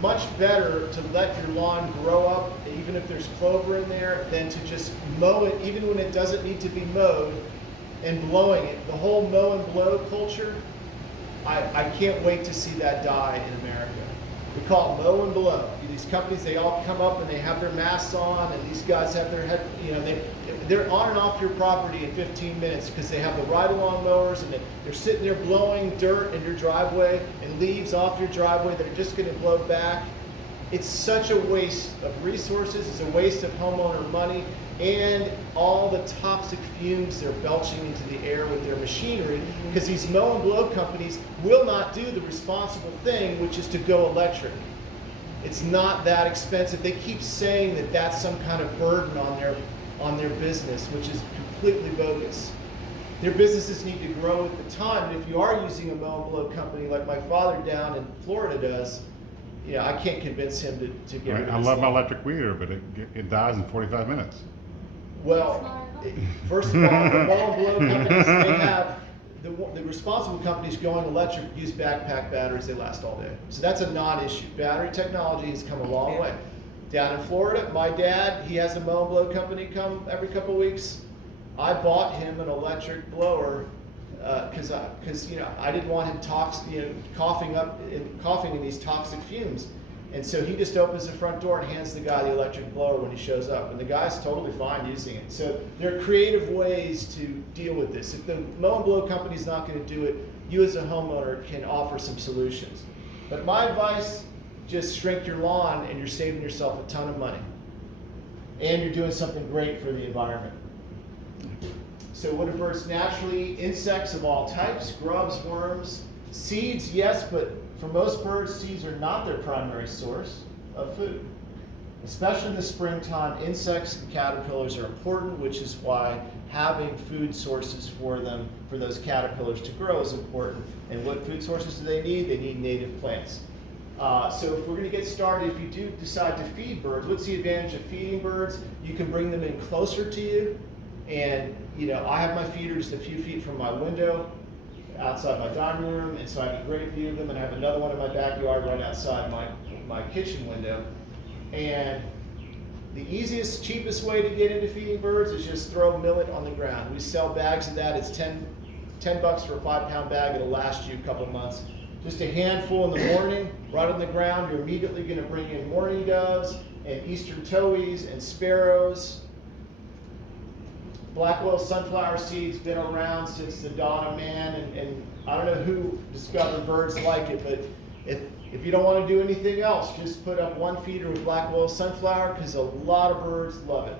much better to let your lawn grow up, even if there's clover in there, than to just mow it, even when it doesn't need to be mowed, and blowing it. The whole mow and blow culture, I can't wait to see that die in America. We call it mow and blow. These companies, they all come up and they have their masks on, and these guys have their head, they're on and off your property in 15 minutes because they have the ride-along mowers, and they're sitting there blowing dirt in your driveway and leaves off your driveway that are just going to blow back. It's such a waste of resources. It's a waste of homeowner money, and all the toxic fumes they're belching into the air with their machinery, because these mow and blow companies will not do the responsible thing, which is to go electric. It's not that expensive. They keep saying that that's some kind of burden on their business, which is completely bogus. Their businesses need to grow with the time, and if you are using a mow and blow company like my father down in Florida does, I can't convince him to get rid of I his love my lawn. electric weeder, but it dies in 45 minutes. Well, first of all, the mow and blow companies, they have the responsible companies going electric use backpack batteries. They last all day. So that's a non-issue. Battery technology has come a long way. Down in Florida, my dad, he has a mow and blow company come every couple of weeks. I bought him an electric blower because I didn't want him coughing in these toxic fumes. And so he just opens the front door and hands the guy the electric blower when he shows up. And the guy's totally fine using it. So there are creative ways to deal with this. If the mow and blow company's not going to do it, you as a homeowner can offer some solutions. But my advice, just shrink your lawn and you're saving yourself a ton of money. And you're doing something great for the environment. So what do birds naturally eat? Insects of all types, grubs, worms, seeds, yes, but for most birds, seeds are not their primary source of food. Especially in the springtime, insects and caterpillars are important, which is why having food sources for them, for those caterpillars to grow, is important. And what food sources do they need? They need native plants. So if we're going to get started, if you do decide to feed birds, what's the advantage of feeding birds? You can bring them in closer to you. And I have my feeder just a few feet from my window outside my dining room, and so I have a great view of them, and I have another one in my backyard right outside my kitchen window. And the easiest, cheapest way to get into feeding birds is just throw millet on the ground. We sell bags of that. It's $10 for a 5-pound bag. It'll last you a couple months. Just a handful in the morning, right on the ground. You're immediately going to bring in mourning doves and eastern towhees and sparrows. Black oil sunflower seeds been around since the dawn of man, and I don't know who discovered birds like it, but if you don't want to do anything else, just put up one feeder with black oil sunflower, because a lot of birds love it.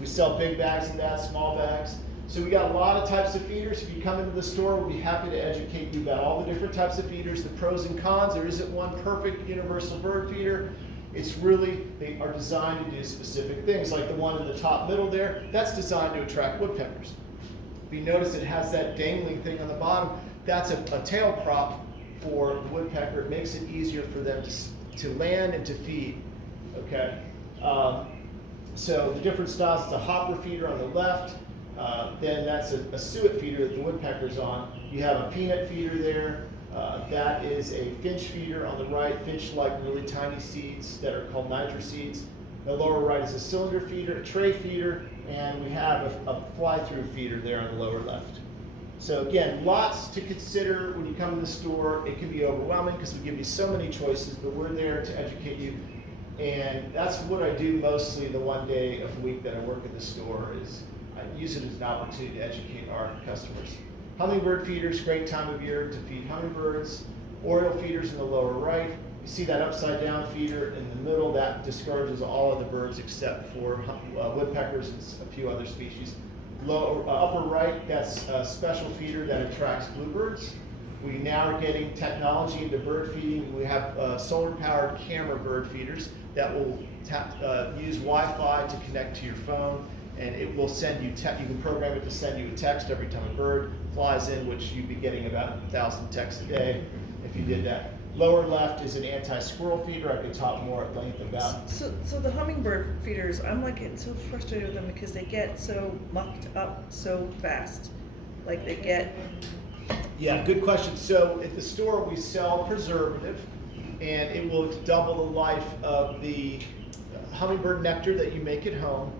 We sell big bags of that, small bags. So we got a lot of types of feeders. If you come into the store, we'll be happy to educate you about all the different types of feeders, the pros and cons. There isn't one perfect universal bird feeder. It's really, they are designed to do specific things, like the one in the top middle there. That's designed to attract woodpeckers. If you notice, it has that dangling thing on the bottom. That's a tail prop for the woodpecker. It makes it easier for them to land and to feed. Okay. So the different styles, it's a hopper feeder on the left. Then that's a suet feeder that the woodpecker's on. You have a peanut feeder there. That is a finch feeder on the right. Finch like really tiny seeds that are called niger seeds. The lower right is a cylinder feeder, a tray feeder, and we have a fly-through feeder there on the lower left. So again, lots to consider when you come to the store. It can be overwhelming because we give you so many choices, but we're there to educate you. And that's what I do mostly the one day of the week that I work at the store is I use it as an opportunity to educate our customers. Hummingbird feeders, great time of year to feed hummingbirds. Oriole feeders in the lower right. You see that upside down feeder in the middle, that discourages all other birds except for woodpeckers and a few other species. Upper right, that's a special feeder that attracts bluebirds. We now are getting technology into bird feeding. We have solar-powered camera bird feeders that will use Wi-Fi to connect to your phone, and it will send you, you can program it to send you a text every time a bird flies in, which you'd be getting about 1,000 texts a day if you did that. Lower left is an anti-squirrel feeder. I could talk more at length about. So the hummingbird feeders, I'm like getting so frustrated with them because they get so mucked up so fast. Like they get. Yeah, good question. So at the store we sell preservative, and it will double the life of the hummingbird nectar that you make at home.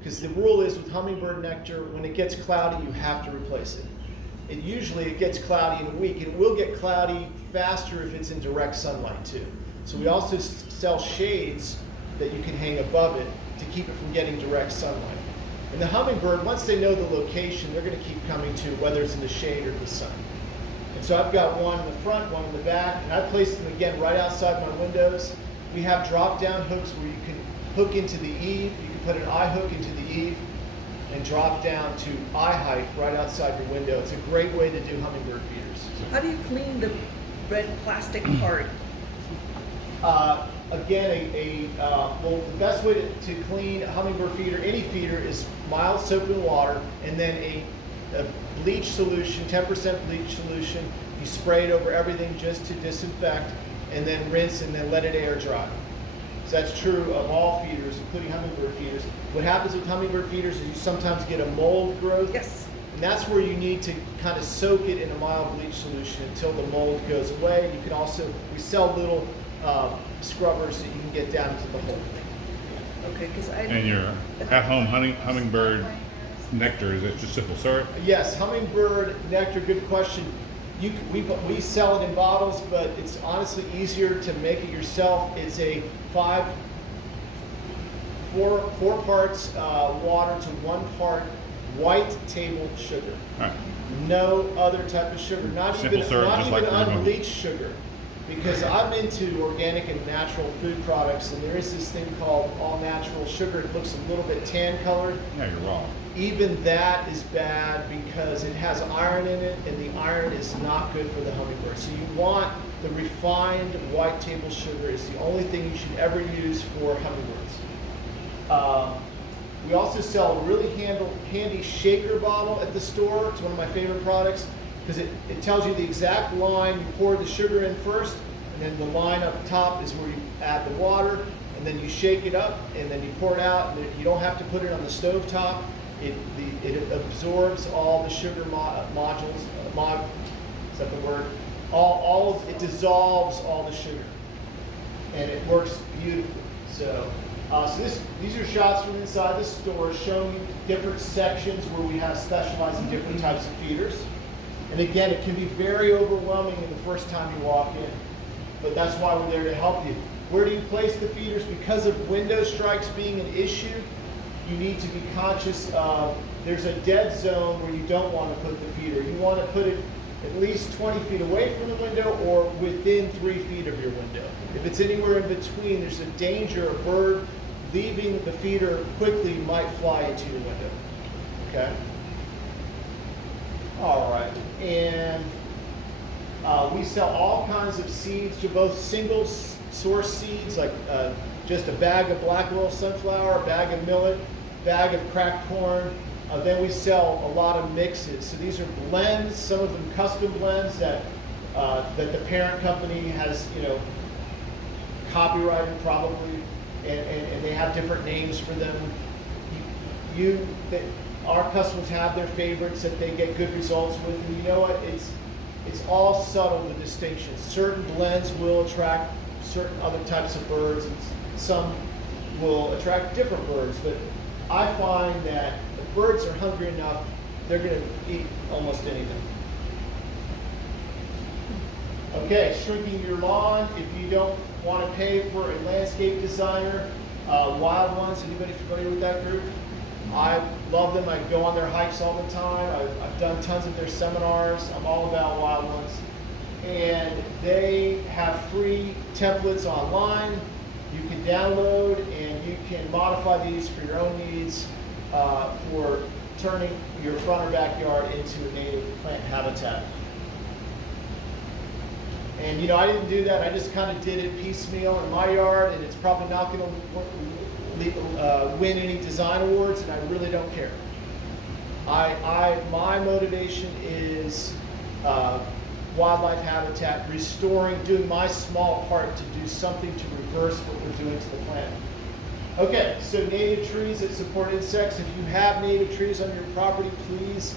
Because the rule is with hummingbird nectar, when it gets cloudy, you have to replace it. It gets cloudy in a week, and it will get cloudy faster if it's in direct sunlight too. So we also sell shades that you can hang above it to keep it from getting direct sunlight. And the hummingbird, once they know the location, they're going to keep coming to whether it's in the shade or the sun. And so I've got one in the front, one in the back, and I place them again right outside my windows. We have drop-down hooks where you can hook into the eave. You can put an eye hook into the eave and drop down to eye height right outside your window. It's a great way to do hummingbird feeders. How do you clean the red plastic part? Again, well, the best way to clean a hummingbird feeder, any feeder, is mild soap and water, and then a bleach solution, 10% bleach solution. You spray it over everything just to disinfect, and then rinse, and then let it air dry. So that's true of all feeders, including hummingbird feeders. What happens with hummingbird feeders is you sometimes get a mold growth. Yes. And that's where you need to kind of soak it in a mild bleach solution until the mold goes away. You can also, we sell little scrubbers that you can get down to the hole. Okay, because And your at-home hummingbird nectar, is it just simple syrup? Yes, hummingbird nectar, good question. We sell it in bottles, but it's honestly easier to make it yourself. It's a 4 parts water to 1 part white table sugar. All right. No other type of sugar, not Simple even syrup, just like for unbleached sugar. Because I'm into organic and natural food products, and there is this thing called all natural sugar. It looks a little bit tan colored. Yeah, you're wrong. Even that is bad because it has iron in it, and the iron is not good for the hummingbird. So you want the refined white table sugar is the only thing you should ever use for hummingbirds. We also sell a really handy shaker bottle at the store. It's one of my favorite products because it tells you the exact line. You pour the sugar in first, and then the line up top is where you add the water, and then you shake it up, and then you pour it out. And you don't have to put it on the stove top. It absorbs all the sugar modules. Is that the word? It dissolves all the sugar, and it works beautifully. So these are shots from inside the store showing you different sections where we have specialized in different types of feeders. And again, it can be very overwhelming in the first time you walk in, but that's why we're there to help you. Where do you place the feeders? Because of window strikes being an issue, you need to be conscious of there's a dead zone where you don't want to put the feeder. You want to put it at least 20 feet away from the window or within 3 feet of your window. If it's anywhere in between, there's a danger a bird leaving the feeder quickly might fly into your window. Okay? All right. And we sell all kinds of seeds to both single source seeds, like just a bag of black oil sunflower, a bag of millet, bag of cracked corn. Then we sell a lot of mixes. So these are blends, some of them custom blends that the parent company has, copyrighted probably, and they have different names for them. Our customers have their favorites that they get good results with, and you know what? It's all subtle, the distinction. Certain blends will attract certain other types of birds, and some will attract different birds. But I find that if birds are hungry enough, they're going to eat almost anything. Okay, shrinking your lawn. If you don't want to pay for a landscape designer, Wild Ones, anybody familiar with that group? I love them. I go on their hikes all the time. I've done tons of their seminars. I'm all about Wild Ones. And they have free templates online. You can download and you can modify these for your own needs for turning your front or backyard into a native plant habitat. And you know, I didn't do that. I just kind of did it piecemeal in my yard, and it's probably not going to win any design awards, and I really don't care. My motivation is wildlife habitat, restoring, doing my small part to do something to reverse what we're doing to the planet. Okay, so native trees that support insects. If you have native trees on your property, please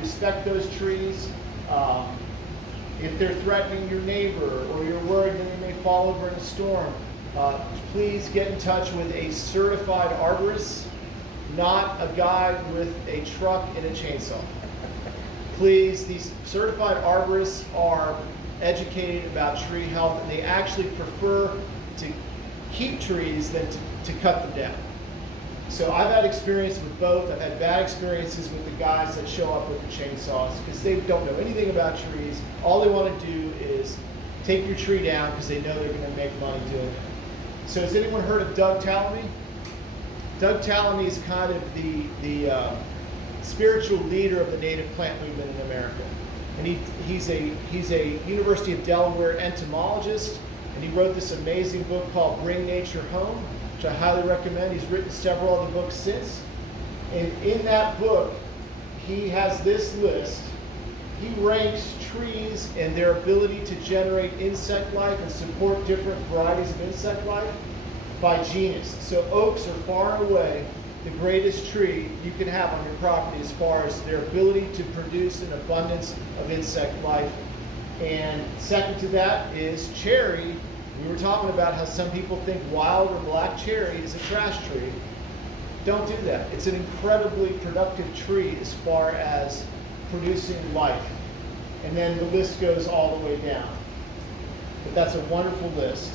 respect those trees. If they're threatening your neighbor or you're worried that they may fall over in a storm, please get in touch with a certified arborist, not a guy with a truck and a chainsaw. Please, these certified arborists are educated about tree health, and they actually prefer to keep trees than to cut them down. So I've had experience with both. I've had bad experiences with the guys that show up with the chainsaws because they don't know anything about trees. All they want to do is take your tree down because they know they're going to make money doing it. So has anyone heard of Doug Tallamy? Doug Tallamy is kind of the spiritual leader of the native plant movement in America. And he's a University of Delaware entomologist, and he wrote this amazing book called Bring Nature Home, which I highly recommend. He's written several other books since. And in that book, he has this list. He ranks trees and their ability to generate insect life and support different varieties of insect life by genus. So oaks are far and away the greatest tree you can have on your property as far as their ability to produce an abundance of insect life. And second to that is cherry. We were talking about how some people think wild or black cherry is a trash tree. Don't do that. It's an incredibly productive tree as far as producing life. And then the list goes all the way down. But that's a wonderful list.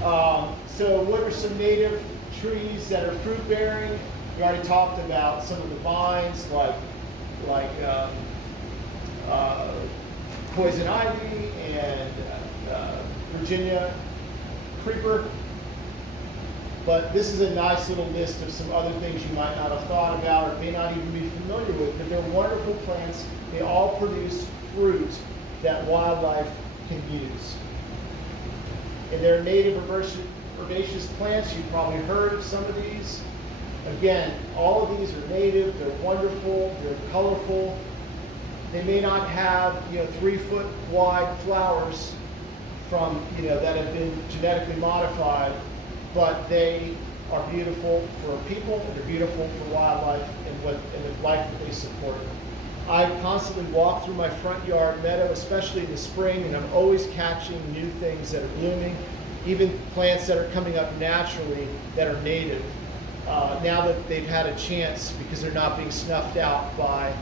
So what are some native trees that are fruit bearing? We already talked about some of the vines like poison ivy and Virginia creeper. But this is a nice little list of some other things you might not have thought about or may not even be familiar with, but they're wonderful plants. They all produce fruit that wildlife can use. And they're native herbaceous plants. You've probably heard of some of these. Again, all of these are native. They're wonderful. They're colorful. They may not have 3-foot wide flowers from that have been genetically modified, but they are beautiful for people and they're beautiful for wildlife and the life that they support. I constantly walk through my front yard meadow, especially in the spring, and I'm always catching new things that are blooming, even plants that are coming up naturally that are native. Now that they've had a chance because they're not being snuffed out by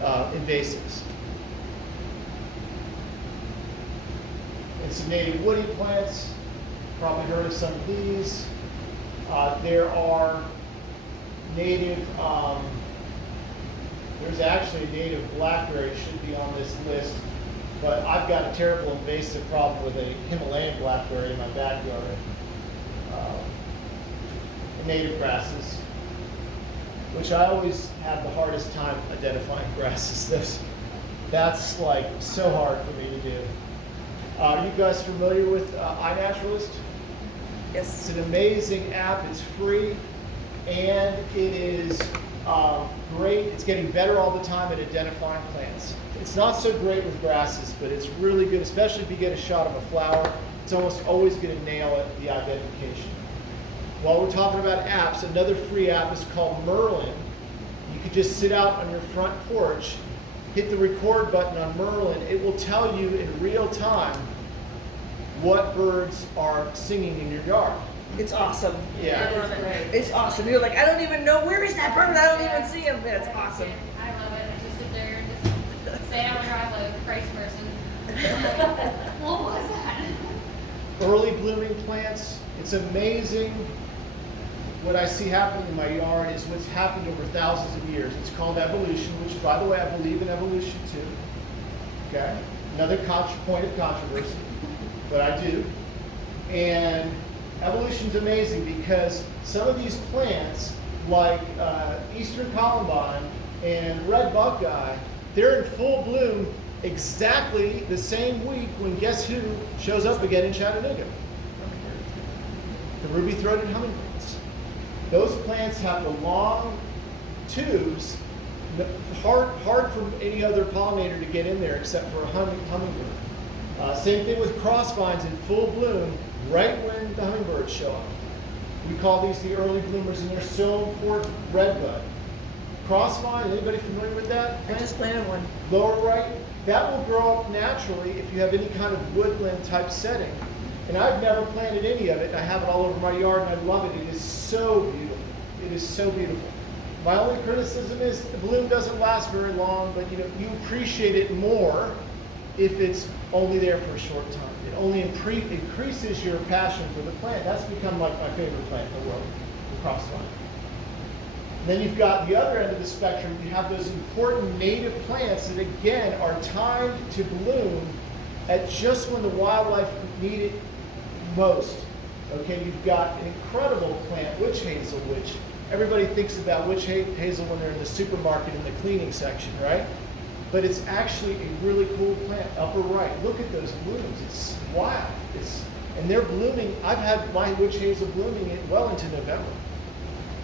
invasives. And some native woody plants, probably heard of some of these. There are native, there's actually a native blackberry should be on this list, but I've got a terrible invasive problem with a Himalayan blackberry in my backyard. Native grasses, which I always have the hardest time identifying grasses. That's like so hard for me to do. Are you guys familiar with iNaturalist? Yes. It's an amazing app. It's free, and it is great. It's getting better all the time at identifying plants. It's not so great with grasses, but it's really good, especially if you get a shot of a flower. It's almost always going to nail it, the identification. While we're talking about apps, another free app is called Merlin. You could just sit out on your front porch, hit the record button on Merlin. It will tell you in real time what birds are singing in your yard. It's awesome. Yeah. I love it. It's awesome. You're like, I don't even know, where is that bird? I don't even see him. It's awesome. I love it. I just sit there and just say out there, I love crazy person. What was that? Early blooming plants, it's amazing. What I see happening in my yard is what's happened over thousands of years. It's called evolution, which, by the way, I believe in evolution too. Okay? Another point of controversy, but I do. And evolution's amazing because some of these plants, like Eastern Columbine and Red Buckeye, they're in full bloom exactly the same week when guess who shows up again in Chattanooga? The ruby-throated hummingbirds. Those plants have the long tubes, hard for any other pollinator to get in there except for a hummingbird. Same thing with crossvines in full bloom right when the hummingbirds show up. We call these the early bloomers, and they're so important. Redbud. Crossvine, anybody familiar with that? I just planted one. Lower right, that will grow up naturally if you have any kind of woodland type setting. And I've never planted any of it, and I have it all over my yard, and I love it. It is so beautiful. It is so beautiful. My only criticism is the bloom doesn't last very long, but you appreciate it more if it's only there for a short time. It only increases your passion for the plant. That's become like my favorite plant in the world, the crossvine. Then you've got the other end of the spectrum. You have those important native plants that again are timed to bloom at just when the wildlife need it most. Okay, you've got an incredible plant, witch hazel, which everybody thinks about witch hazel when they're in the supermarket in the cleaning section, right? But it's actually a really cool plant. Upper right, look at those blooms. It's wild. And they're blooming. I've had my witch hazel blooming well into November.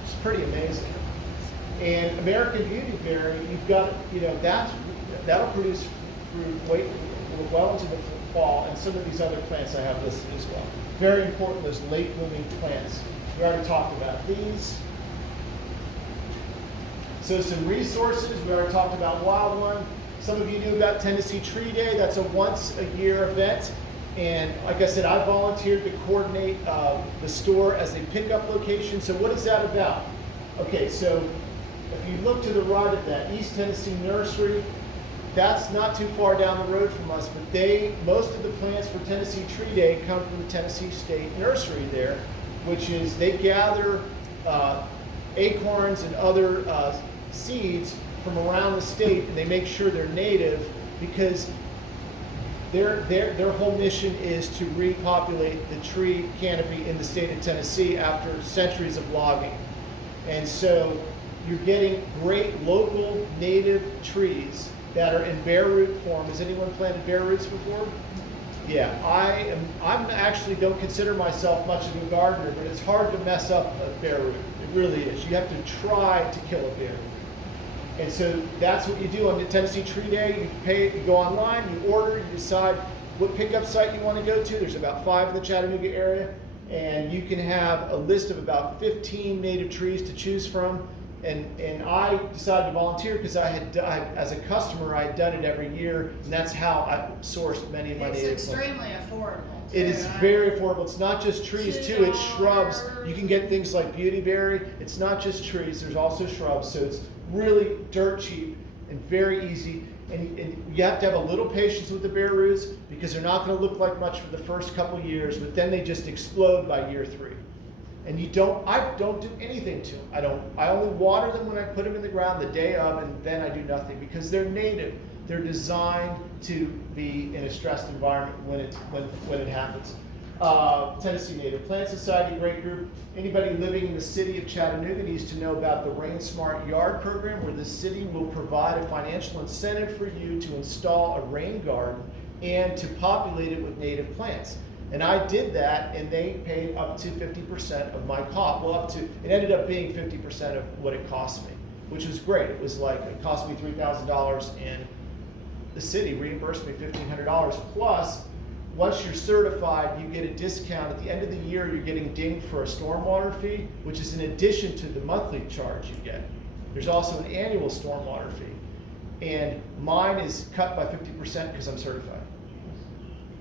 It's pretty amazing. And American Beautyberry, you've got, that'll produce fruit well into the fall, and some of these other plants I have listed as well. Very important, those late blooming plants. We already talked about these. So some resources, we already talked about Wild One. Some of you knew about Tennessee Tree Day. That's a once a year event. And like I said, I volunteered to coordinate the store as a pickup location. So what is that about? Okay, so if you look to the right of that, East Tennessee Nursery, that's not too far down the road from us, but most of the plants for Tennessee Tree Day come from the Tennessee State Nursery there, which is they gather acorns and other seeds from around the state, and they make sure they're native because their whole mission is to repopulate the tree canopy in the state of Tennessee after centuries of logging. And so you're getting great local native trees that are in bare root form. Has anyone planted bare roots before? Yeah, I'm actually don't consider myself much of a gardener, but it's hard to mess up a bare root. It really is. You have to try to kill a bare root. And so that's what you do on the Tennessee Tree Day. You go online, you order, you decide what pickup site you want to go to. There's about 5 in the Chattanooga area, and you can have a list of about 15 native trees to choose from. And I decided to volunteer because as a customer, I had done it every year, and that's how I sourced many of my native plants. It's extremely affordable. It is very affordable. It's not just trees too, it's shrubs. You can get things like beautyberry. It's not just trees, there's also shrubs. So it's really dirt cheap and very easy. And you have to have a little patience with the bare roots because they're not going to look like much for the first couple years, but then they just explode by year 3. And I don't do anything to them. I only water them when I put them in the ground the day of, and then I do nothing because they're native. They're designed to be in a stressed environment when it happens. Tennessee Native Plant Society, great group. Anybody living in the city of Chattanooga needs to know about the Rain Smart Yard program, where the city will provide a financial incentive for you to install a rain garden and to populate it with native plants. And I did that, and they paid up to 50% of my cost. Well, it ended up being 50% of what it cost me, which was great. It was like, it cost me $3,000, and the city reimbursed me $1,500. Plus, once you're certified, you get a discount. At the end of the year, you're getting dinged for a stormwater fee, which is in addition to the monthly charge you get. There's also an annual stormwater fee. And mine is cut by 50% because I'm certified.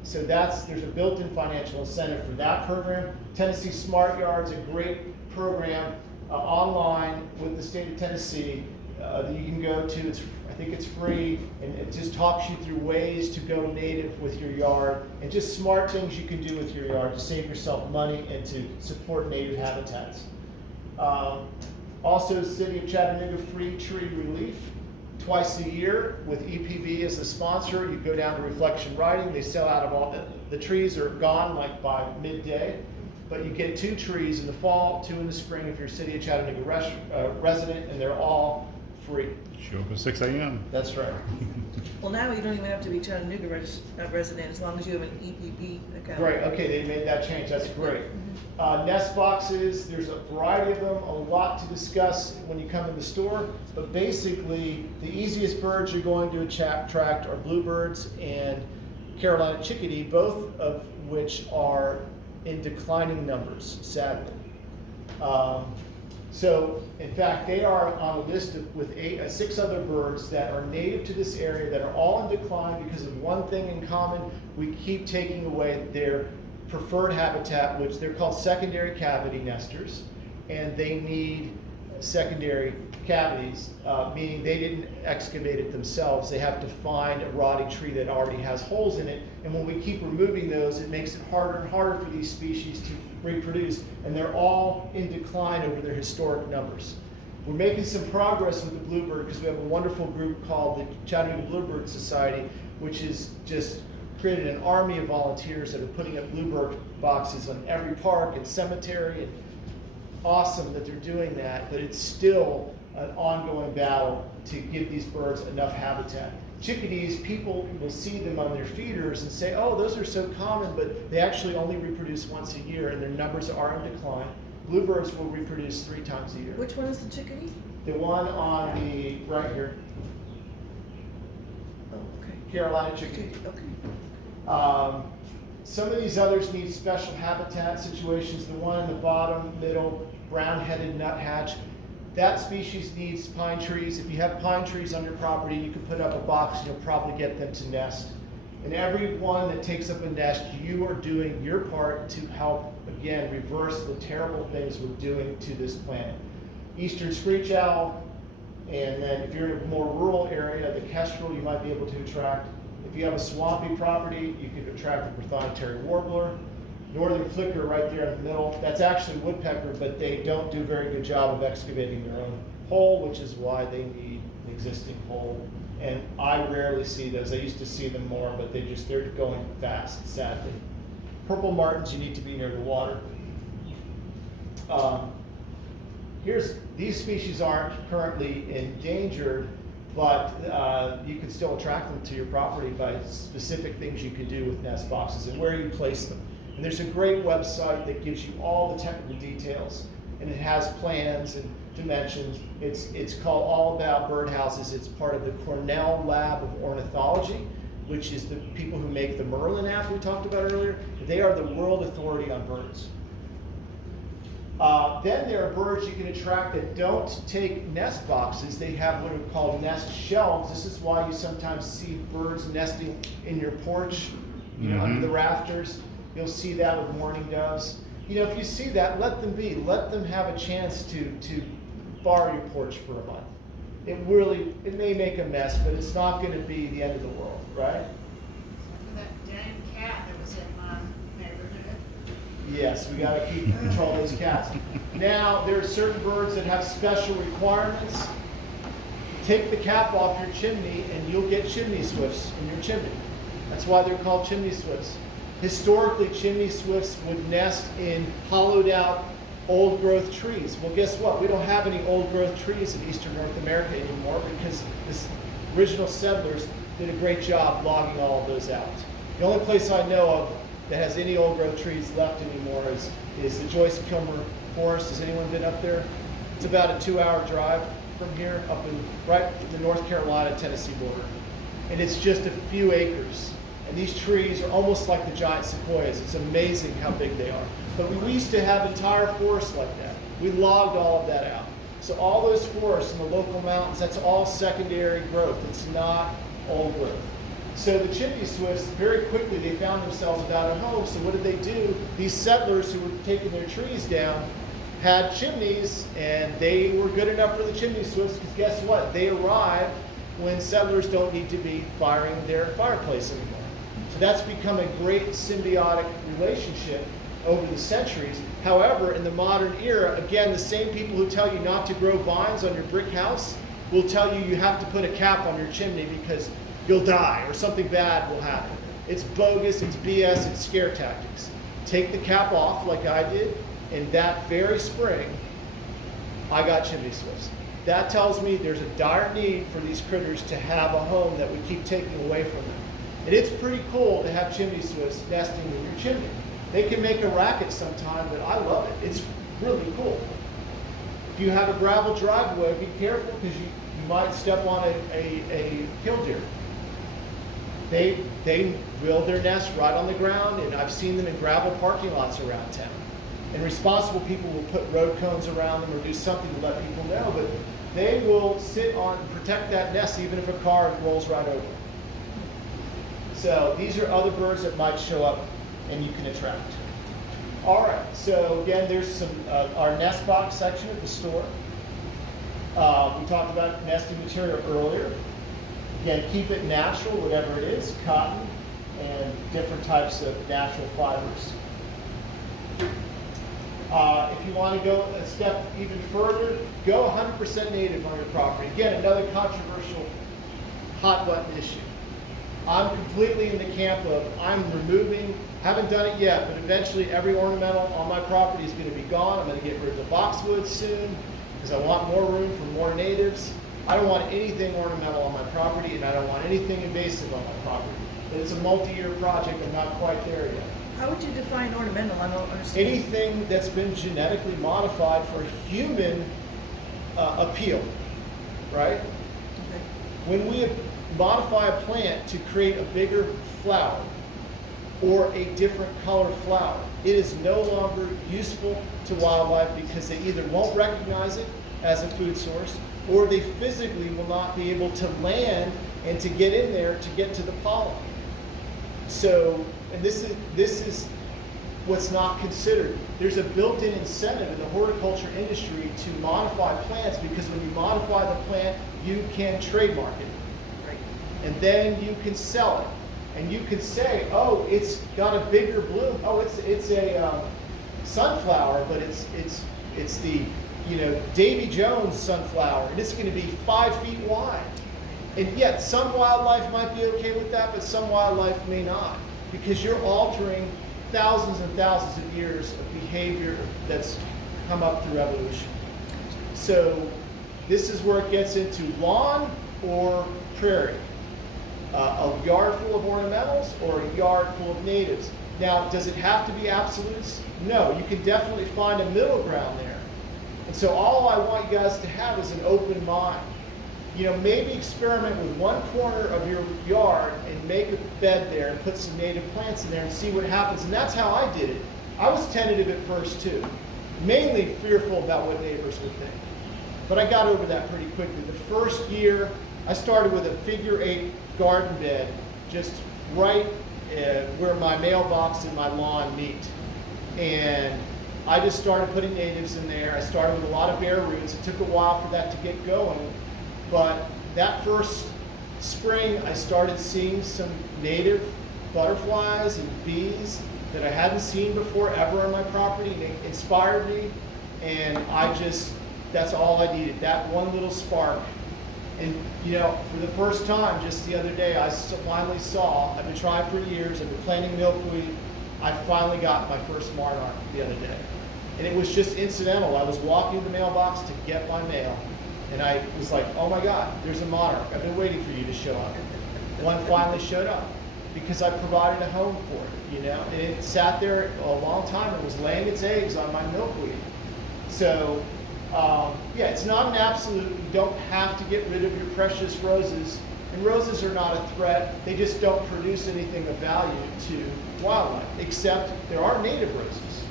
So there's a built-in financial incentive for that program. Tennessee Smart Yard's a great program online with the state of Tennessee that you can go to. I think it's free, and it just talks you through ways to go native with your yard and just smart things you can do with your yard to save yourself money and to support native habitats. Also, City of Chattanooga free tree relief twice a year with EPB as a sponsor. You go down to Reflection Riding, they sell out of all, the trees are gone like by midday, but you get 2 trees in the fall, 2 in the spring if you're a City of Chattanooga resident, and they're all free. Show up at 6 a.m. That's right. Well, now you don't even have to be Chattanooga resident as long as you have an EPB account. Great, okay, they made that change, that's great. Nest boxes, there's a variety of them, a lot to discuss when you come in the store, but basically the easiest birds you're going to attract are bluebirds and Carolina chickadee, both of which are in declining numbers, sadly. So, in fact, they are on a list with 6 other birds that are native to this area that are all in decline because of one thing in common: we keep taking away their preferred habitat, which they're called secondary cavity nesters, and they need secondary cavities, meaning they didn't excavate it themselves. They have to find a rotting tree that already has holes in it, and when we keep removing those, it makes it harder and harder for these species to reproduce, and they're all in decline over their historic numbers. We're making some progress with the bluebird because we have a wonderful group called the Chattanooga Bluebird Society, which is just created an army of volunteers that are putting up bluebird boxes on every park and cemetery, and awesome that they're doing that, but it's still an ongoing battle to give these birds enough habitat. Chickadees, people will see them on their feeders and say, oh, those are so common, but they actually only reproduce once a year and their numbers are in decline. Bluebirds will reproduce 3 times a year. Which one is the chickadee? The one on the right here, Oh, okay. Carolina chickadee. Okay. Some of these others need special habitat situations. The one in the bottom, middle, brown-headed nuthatch, that species needs pine trees. If you have pine trees on your property, you can put up a box and you'll probably get them to nest. And every one that takes up a nest, you are doing your part to help, again, reverse the terrible things we're doing to this planet. Eastern screech owl, and then if you're in a more rural area, the kestrel you might be able to attract. If you have a swampy property, you could attract the prothonotary warbler. Northern flicker right there in the middle, that's actually woodpecker, but they don't do a very good job of excavating their own hole, which is why they need an existing hole. And I rarely see those. I used to see them more, but they're going fast, sadly. Purple martins, you need to be near the water. These species aren't currently endangered, but you can still attract them to your property by specific things you can do with nest boxes and where you place them. And there's a great website that gives you all the technical details, and it has plans and dimensions. It's called All About Birdhouses. It's part of the Cornell Lab of Ornithology, which is the people who make the Merlin app we talked about earlier. They are the world authority on birds. Then there are birds you can attract that don't take nest boxes. They have what are called nest shelves. This is why you sometimes see birds nesting in your porch, under the rafters. You'll see that with mourning doves. If you see that, let them be. Let them have a chance to borrow your porch for a month. It may make a mess, but it's not going to be the end of the world, right? That damn cat that was in my neighborhood. Yes, we got to keep control of those cats. Now, there are certain birds that have special requirements. Take the cap off your chimney and you'll get chimney swifts in your chimney. That's why they're called chimney swifts. Historically, chimney swifts would nest in hollowed out old growth trees. Well, guess what? We don't have any old growth trees in eastern North America anymore because the original settlers did a great job logging all of those out. The only place I know of that has any old growth trees left anymore is the Joyce Kilmer Forest. Has anyone been up there? It's about a 2-hour drive from here, up in right the North Carolina-Tennessee border. And it's just a few acres. And these trees are almost like the giant sequoias. It's amazing how big they are. But we used to have entire forests like that. We logged all of that out. So all those forests in the local mountains, that's all secondary growth. It's not old growth. So the chimney swifts, very quickly, they found themselves without a home. So what did they do? These settlers who were taking their trees down had chimneys, and they were good enough for the chimney swifts, because guess what? They arrive when settlers don't need to be firing their fireplace anymore. So that's become a great symbiotic relationship over the centuries. However, in the modern era, again, the same people who tell you not to grow vines on your brick house will tell you you have to put a cap on your chimney because you'll die or something bad will happen. It's bogus, it's BS, it's scare tactics. Take the cap off like I did, and that very spring, I got chimney swifts. That tells me there's a dire need for these critters to have a home that we keep taking away from them. And it's pretty cool to have chimney swifts nesting in your chimney. They can make a racket sometime, but I love it. It's really cool. If you have a gravel driveway, be careful because you might step on a killdeer. They build their nest right on the ground, and I've seen them in gravel parking lots around town. And responsible people will put road cones around them or do something to let people know, but they will sit on and protect that nest even if a car rolls right over. So these are other birds that might show up and you can attract. All right, so again, there's some our nest box section at the store. We talked about nesting material earlier. Again, keep it natural, whatever it is, cotton and different types of natural fibers. If you want to go a step even further, go 100% native on your property. Again, another controversial hot button issue. I'm completely in the camp of I'm removing, haven't done it yet, but eventually every ornamental on my property is going to be gone. I'm going to get rid of the boxwoods soon because I want more room for more natives. I don't want anything ornamental on my property, and I don't want anything invasive on my property. But it's a multi-year project. I'm not quite there yet. How would you define ornamental? I don't understand. Anything that's been genetically modified for human appeal, right? Okay. When we modify a plant to create a bigger flower or a different colored flower, it is no longer useful to wildlife because they either won't recognize it as a food source or they physically will not be able to land and to get in there to get to the pollen. So, and this is what's not considered. There's a built-in incentive in the horticulture industry to modify plants because when you modify the plant, you can trademark it. Right. And then you can sell it. And you can say, oh, it's got a bigger bloom. Oh, it's a sunflower, but it's the Davy Jones sunflower, and it's going to be 5 feet wide. And yet, some wildlife might be okay with that, but some wildlife may not, because you're altering thousands and thousands of years of behavior that's come up through evolution. So this is where it gets into lawn or prairie. A yard full of ornamentals or a yard full of natives. Now, does it have to be absolutes? No, you can definitely find a middle ground there. And so all I want you guys to have is an open mind. Maybe experiment with one corner of your yard and make a bed there and put some native plants in there and see what happens. And that's how I did it. I was tentative at first too, mainly fearful about what neighbors would think. But I got over that pretty quickly. The first year, I started with a figure-8 garden bed, just right where my mailbox and my lawn meet. And I just started putting natives in there. I started with a lot of bare roots. It took a while for that to get going. But that first spring, I started seeing some native butterflies and bees that I hadn't seen before ever on my property. And it inspired me. And that's all I needed, that one little spark. And for the first time, just the other day, I finally saw, I've been trying for years, I've been planting milkweed, I finally got my first monarch the other day. And it was just incidental. I was walking to the mailbox to get my mail, and I was like, oh my God, there's a monarch. I've been waiting for you to show up. One finally showed up because I provided a home for it, and it sat there a long time and was laying its eggs on my milkweed. So, it's not an absolute. You don't have to get rid of your precious roses. And roses are not a threat. They just don't produce anything of value to wildlife, except there are native roses.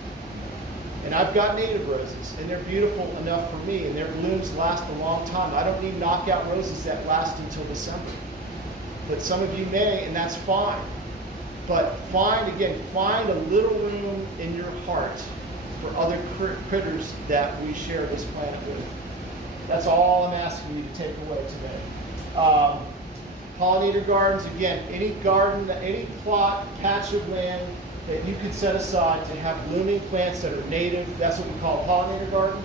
And I've got native roses, and they're beautiful enough for me, and their blooms last a long time. I don't need knockout roses that last until December. but some of you may, and that's fine. But find a little room in your heart for other critters that we share this planet with. That's all I'm asking you to take away today. Pollinator gardens, again, any garden, any plot, patch of land that you could set aside to have blooming plants that are native, that's what we call a pollinator garden.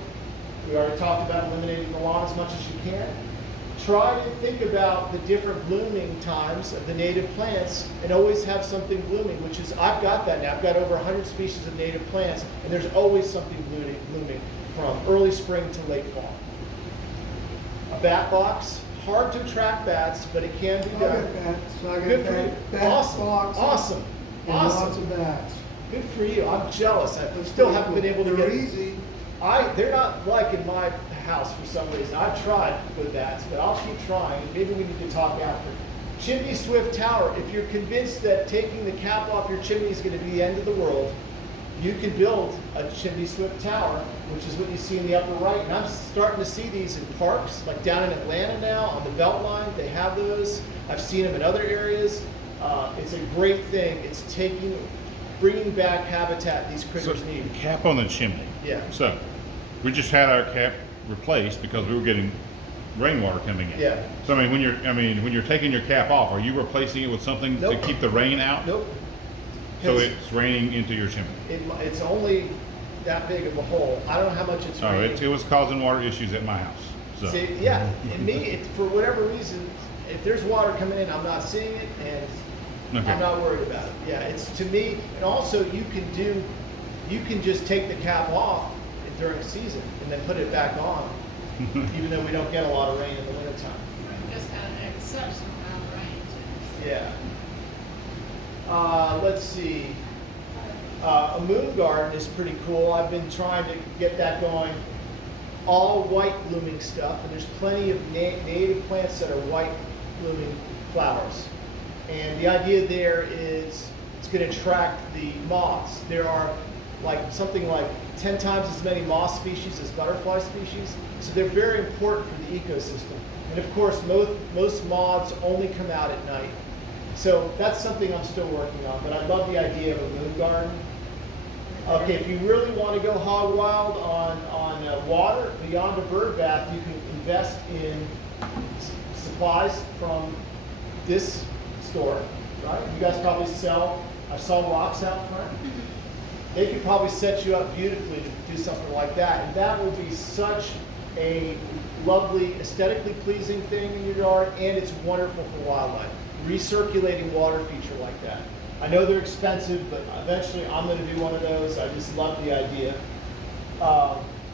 We already talked about eliminating the lawn as much as you can. Try to think about the different blooming times of the native plants and always have something blooming, which is, I've got that now. I've got over 100 species of native plants, and there's always something blooming from early spring to late fall. A bat box, hard to attract bats, but it can be I done. got bats. I got Good for you. bat Awesome. boxes Awesome. and lots Awesome. of bats. Good for you. I'm jealous. I still haven't been able to They're get. easy. They're not like in my house for some reason. I've tried with bats, but I'll keep trying. Maybe we need to talk after. Chimney swift tower. If you're convinced that taking the cap off your chimney is going to be the end of the world, you can build a chimney swift tower, which is what you see in the upper right. And I'm starting to see these in parks, like down in Atlanta now on the Beltline. They have those. I've seen them in other areas. It's a great thing. It's bringing back habitat these critters need. Cap on the chimney. Yeah. So, we just had our cap replaced because we were getting rainwater coming in. Yeah. So when you're taking your cap off, are you replacing it with something Nope. to keep the rain out? Nope. So 'Cause it's raining into your chimney. it's only that big of a hole. I don't know how much it's Oh, raining. it was causing water issues at my house. So. See, yeah, and me, for whatever reason, if there's water coming in, I'm not seeing it, and Okay. I'm not worried about it. Yeah, it's to me, and also you can just take the cap off during season and then put it back on, even though we don't get a lot of rain in the wintertime. Just had an exceptional amount of rain too. Yeah. Let's see. A moon garden is pretty cool. I've been trying to get that going. All white blooming stuff, and there's plenty of native plants that are white blooming flowers. And the idea there is it's going to attract the moths. There are something like 10 times as many moth species as butterfly species, so they're very important for the ecosystem. And of course, most moths only come out at night. So that's something I'm still working on, but I love the idea of a moon garden. Okay, if you really want to go hog wild on water, beyond a bird bath, you can invest in supplies from this store, right? You guys probably I saw rocks out front. They could probably set you up beautifully to do something like that, and that will be such a lovely, aesthetically pleasing thing in your yard, and it's wonderful for wildlife. Recirculating water feature like that. I know they're expensive, but eventually I'm going to do one of those. I just love the idea.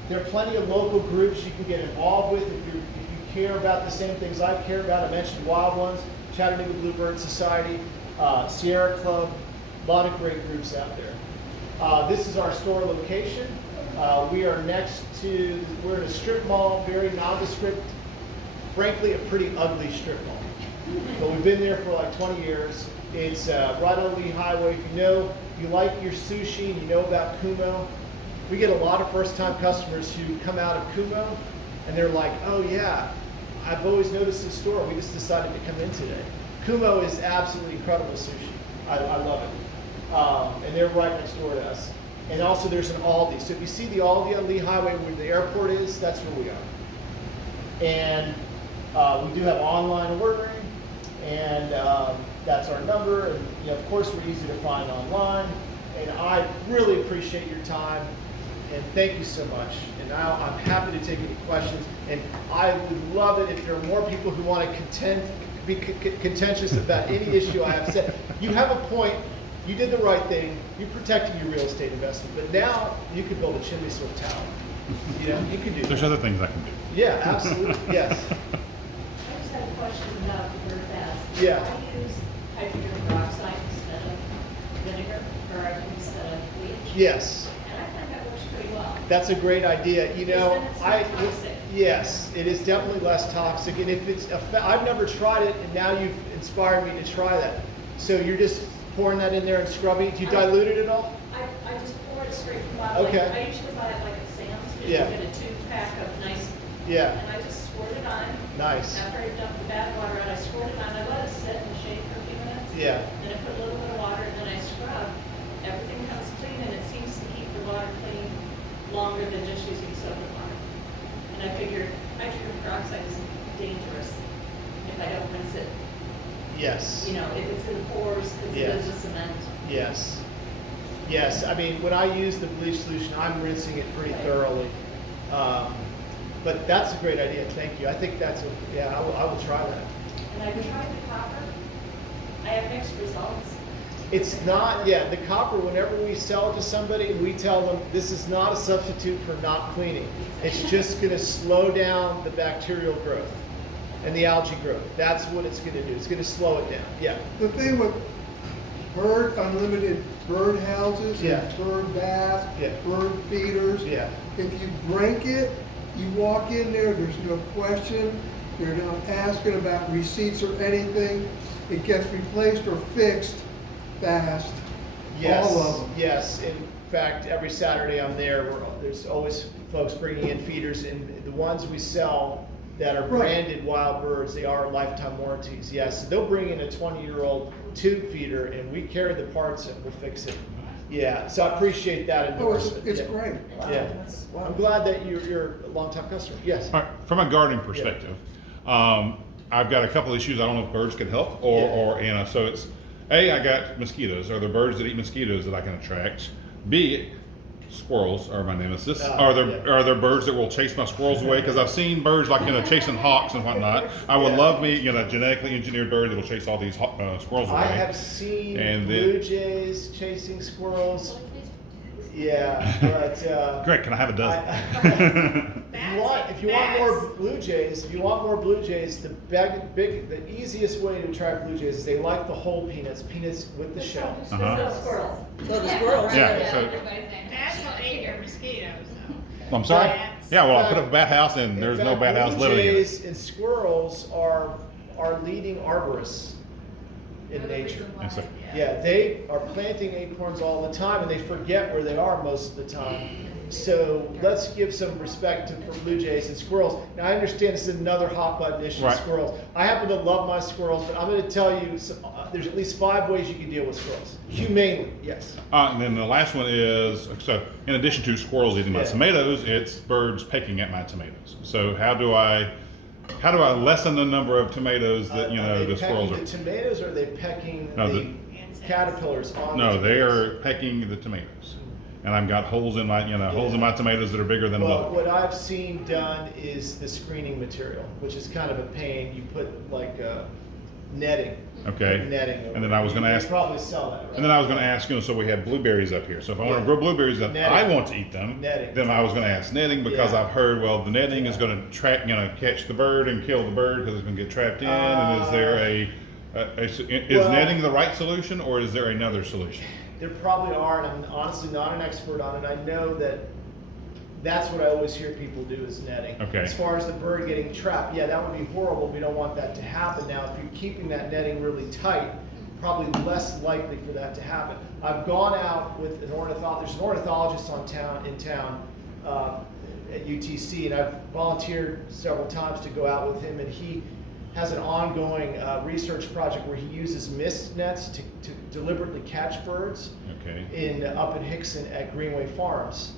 There are plenty of local groups you can get involved with if you care about the same things I care about. I mentioned wild ones, Chattanooga Bluebird Society, Sierra Club, a lot of great groups out there. This is our store location. We are we're in a strip mall, very nondescript, frankly a pretty ugly strip mall. But we've been there for like 20 years. It's right on Lee Highway. If you like your sushi and you know about Kumo, we get a lot of first-time customers who come out of Kumo and they're like, oh yeah, I've always noticed this store. We just decided to come in today. Kumo is absolutely incredible sushi. I love it. And they're right next door to us. And also there's an Aldi. So if you see the Aldi on Lee Highway where the airport is, that's where we are. And we do have online ordering, and that's our number. And of course we're easy to find online. And I really appreciate your time, and thank you so much. And now I'm happy to take any questions. And I would love it if there are more people who want to be contentious about any issue I have said. You have a point. You did the right thing. You protected your real estate investment. But now you can build a chimney swift tower. You can do There's that. other things I can do. Yeah, absolutely. Yes. I just had a question about the bird bath. Yeah. I use hydrogen peroxide instead of vinegar, or instead of bleach. Yes. And I find that works pretty well. That's a great idea. Because then it's not toxic. Yes, it is definitely less toxic. And if I've never tried it, and now you've inspired me to try that. So you're just pouring that in there and scrubbing. Do you dilute it at all? I just pour it straight from the bottle. Okay. I usually buy it like at Sam's. Yeah. You get a 2-pack of nice. Yeah. And I just squirt it on. Nice. After I dump the bad water out, I squirt it on. I let it sit in the Yeah. Then I put a little bit of water, and then I scrub. Everything comes clean, and it seems to keep the water clean longer than just using soap and water. And I figured hydrogen peroxide is dangerous if I don't rinse it. Yes. You know, if it's in pores, because it is a cement. Yes. Yes, I mean, when I use the bleach solution, I'm rinsing it pretty thoroughly. But that's a great idea, thank you. I think that's, I will try that. And I've tried the copper. I have mixed results. It's not, the copper, whenever we sell it to somebody, we tell them this is not a substitute for not cleaning. It's just gonna slow down the bacterial growth and the algae growth. That's what it's gonna do. It's gonna slow it down, yeah. The thing with unlimited bird houses Yeah. and bird baths, Yeah. bird feeders. Yeah. If you break it, you walk in there, there's no question. You're not asking about receipts or anything. It gets replaced or fixed fast. Yes, All of them. yes. In fact, every Saturday I'm there, there's always folks bringing in feeders, and the ones we sell that are Right. branded wild birds, they are lifetime warranties. Yes, they'll bring in a 20-year-old tube feeder, and we carry the parts and we'll fix it. Yeah, so I appreciate that Oh, endorsement. it's Yeah. great. Wow, Yeah, that's- wow. I'm glad that you're a longtime customer. Yes. All right, from a gardening perspective, I've got a couple issues. I don't know if birds can help or so it's I got mosquitoes. Are there birds that eat mosquitoes that I can attract? B, squirrels are my nemesis. Are there birds that will chase my squirrels away? Because I've seen birds like chasing hawks and whatnot. I would love me a genetically engineered bird that'll chase all these squirrels away. I have seen And blue jays chasing squirrels. Yeah, but Great, can I have a dozen? If you want more blue jays, the easiest way to attract blue jays is they like the whole peanuts with the shell. Uh-huh. Squirrels. So the squirrels. Yeah, so- Everybody's saying Bats will eat your mosquitoes though. I'm sorry? Bats. Yeah, well, I put up a bat house and there's no bat house living in Blue it. jays and squirrels are leading arborists in nature. And so- Yeah, they are planting acorns all the time, and they forget where they are most of the time. So let's give some respect for blue jays and squirrels. Now I understand this is another hot button issue, Right. squirrels. I happen to love my squirrels, but I'm going to tell you there's at least 5 ways you can deal with squirrels. Humanely, yes. And then the last one is, so in addition to squirrels eating my Yeah. tomatoes, it's birds pecking at my tomatoes. So how do I lessen the number of tomatoes that, Are they the squirrels pecking are? the tomatoes, or are they pecking No, the caterpillars on No, the they tomatoes? are pecking the tomatoes. And I've got holes in my, holes in my tomatoes that are bigger than Well, the. what I've seen done is the screening material, which is kind of a pain. You put like netting. Okay. Netting. over And then it. I was gonna You ask- probably sell that, right? And then I was going to ask, so we had blueberries up here. So if I want Yeah. to grow blueberries that Netting. I want to eat them, Netting. then I was going to ask netting because Yeah. I've heard, well, the netting is going to catch the bird and kill the bird because it's going to get trapped in. And is there is well- netting the right solution or is there another solution? There probably are, and I'm honestly not an expert on it. I know that that's what I always hear people do is netting. Okay. As far as the bird getting trapped, yeah, that would be horrible. We don't want that to happen. Now, if you're keeping that netting really tight, probably less likely for that to happen. I've gone out with an ornithologist. There's an ornithologist in town at UTC, and I've volunteered several times to go out with him, and he has an ongoing research project where he uses mist nets to deliberately catch birds Okay. up in Hickson at Greenway Farms.